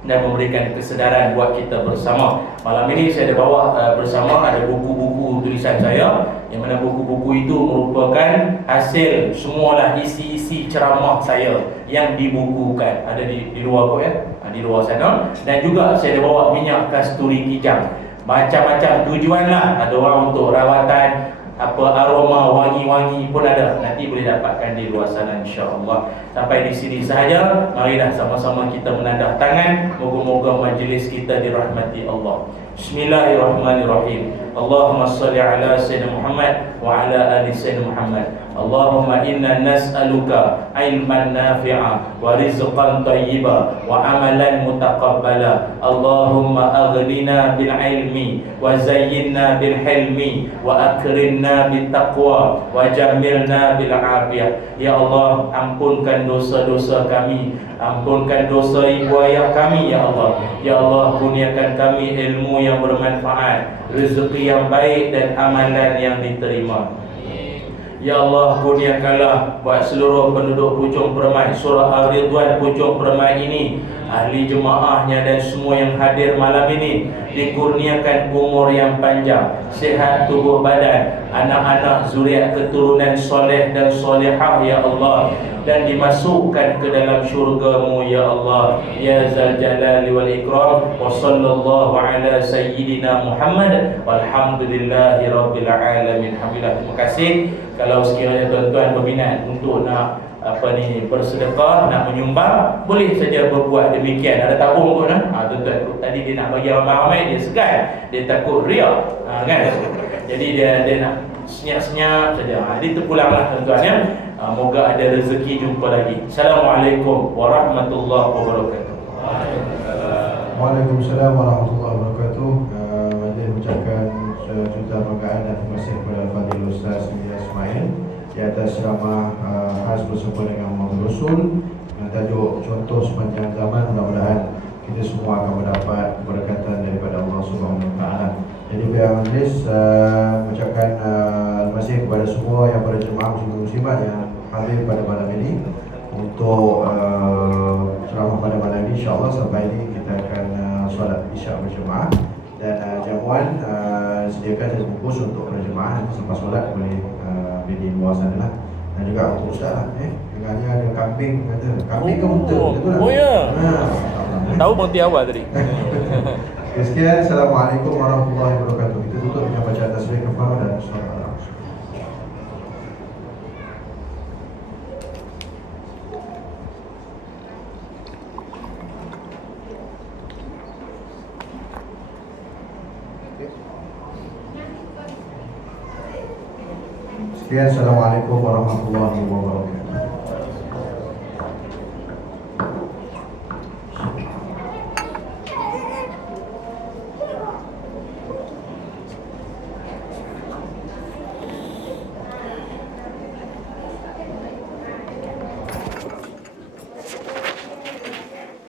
dan memberikan kesedaran buat kita bersama. Malam ini saya ada bawa bersama ada buku-buku tulisan saya, yang mana buku-buku itu merupakan hasil semualah isi-isi ceramah saya yang dibukukan. Ada di luar kot di luar sana. Dan juga saya ada bawa minyak kasturi kijang. Macam-macam tujuan lah. Ada orang untuk rawatan, aroma wangi-wangi pun ada. Nanti boleh dapatkan di luar sana insya-Allah. Sampai di sini sahaja. Marilah sama-sama kita menadah tangan. Moga-moga majlis kita dirahmati Allah. Bismillahirrahmanirrahim. Allahumma salli ala Sayyidina Muhammad wa ala ali Sayyidina Muhammad. Allahumma inna nas'aluka ilman nafi'a wa rizqan tayyiba wa amalan mutaqabbala. Allahumma aghnina bil ilmi wa zayyinna bil hilmi wa akrimna bit taqwa wa jamilna bil afiyah. Ya Allah, ampunkan dosa-dosa kami, ampunkan dosa ibu ayah kami ya Allah. Ya Allah, kurniakan kami ilmu yang bermanfaat, rezeki yang baik dan amalan yang diterima. Ya Allah, kurniakanlah buat seluruh penduduk Puchong Permai Surah Al-Ridwan Puchong Permai ini, ahli jemaahnya dan semua yang hadir malam ini, dikurniakan umur yang panjang, sihat tubuh badan, anak-anak zuriat keturunan soleh dan solehah ya Allah, dan dimasukkan ke dalam syurga-Mu ya Allah ya Zal Jalali wal Ikram. Wa sallallahu ala sayyidina Muhammad walhamdulillahi rabbil alamin. Alhamdulillah. Terima kasih. Kalau sekiranya tuan-tuan berminat untuk nak bersedekah, nak menyumbang, boleh saja berbuat demikian. Ada tabung pun tuan-tuan tadi dia nak bagi ramai-ramai, dia segan, dia takut riak kan. Jadi dia nak senyap-senyap saja. Jadi terpulanglah tuan-tuan ya. Moga ada rezeki jumpa lagi. Assalamualaikum warahmatullahi wabarakatuh. Waalaikumsalam warahmatullahi wabarakatuh. Saya mengucapkan sejuta banggaan dan terima kasih kepada Al-Fadhil Ustaz Ismail di atas ceramah khas bersama dengan Muhammad Rasul dengan tajuk contoh sepanjang zaman. Mudah-mudahan kita semua akan mendapat keberkatan daripada Allah Subhanahu Wa Taala. Jadi pihak majlis mengucapkan terima kasih kepada semua yang pada jemaah muslimat yang hadir pada malam ini untuk ceramah pada malam ini. InsyaAllah sampai ini kita akan solat isyak berjemaah dan jamuan sediakan satu bungkus untuk berjemaah. Nanti selepas solat boleh di luar sana lah. Dan juga untuk ustaz lah dengannya ada kambing, kata kambing ke unta, betul tak? Oh ya. Tahu berhenti awal tadi. Sekian, Assalamualaikum warahmatullahi wabarakatuh. Kita tutup dengan bacaan tasbih kafarah dan salat. Sekian, Assalamualaikum warahmatullahi wabarakatuh.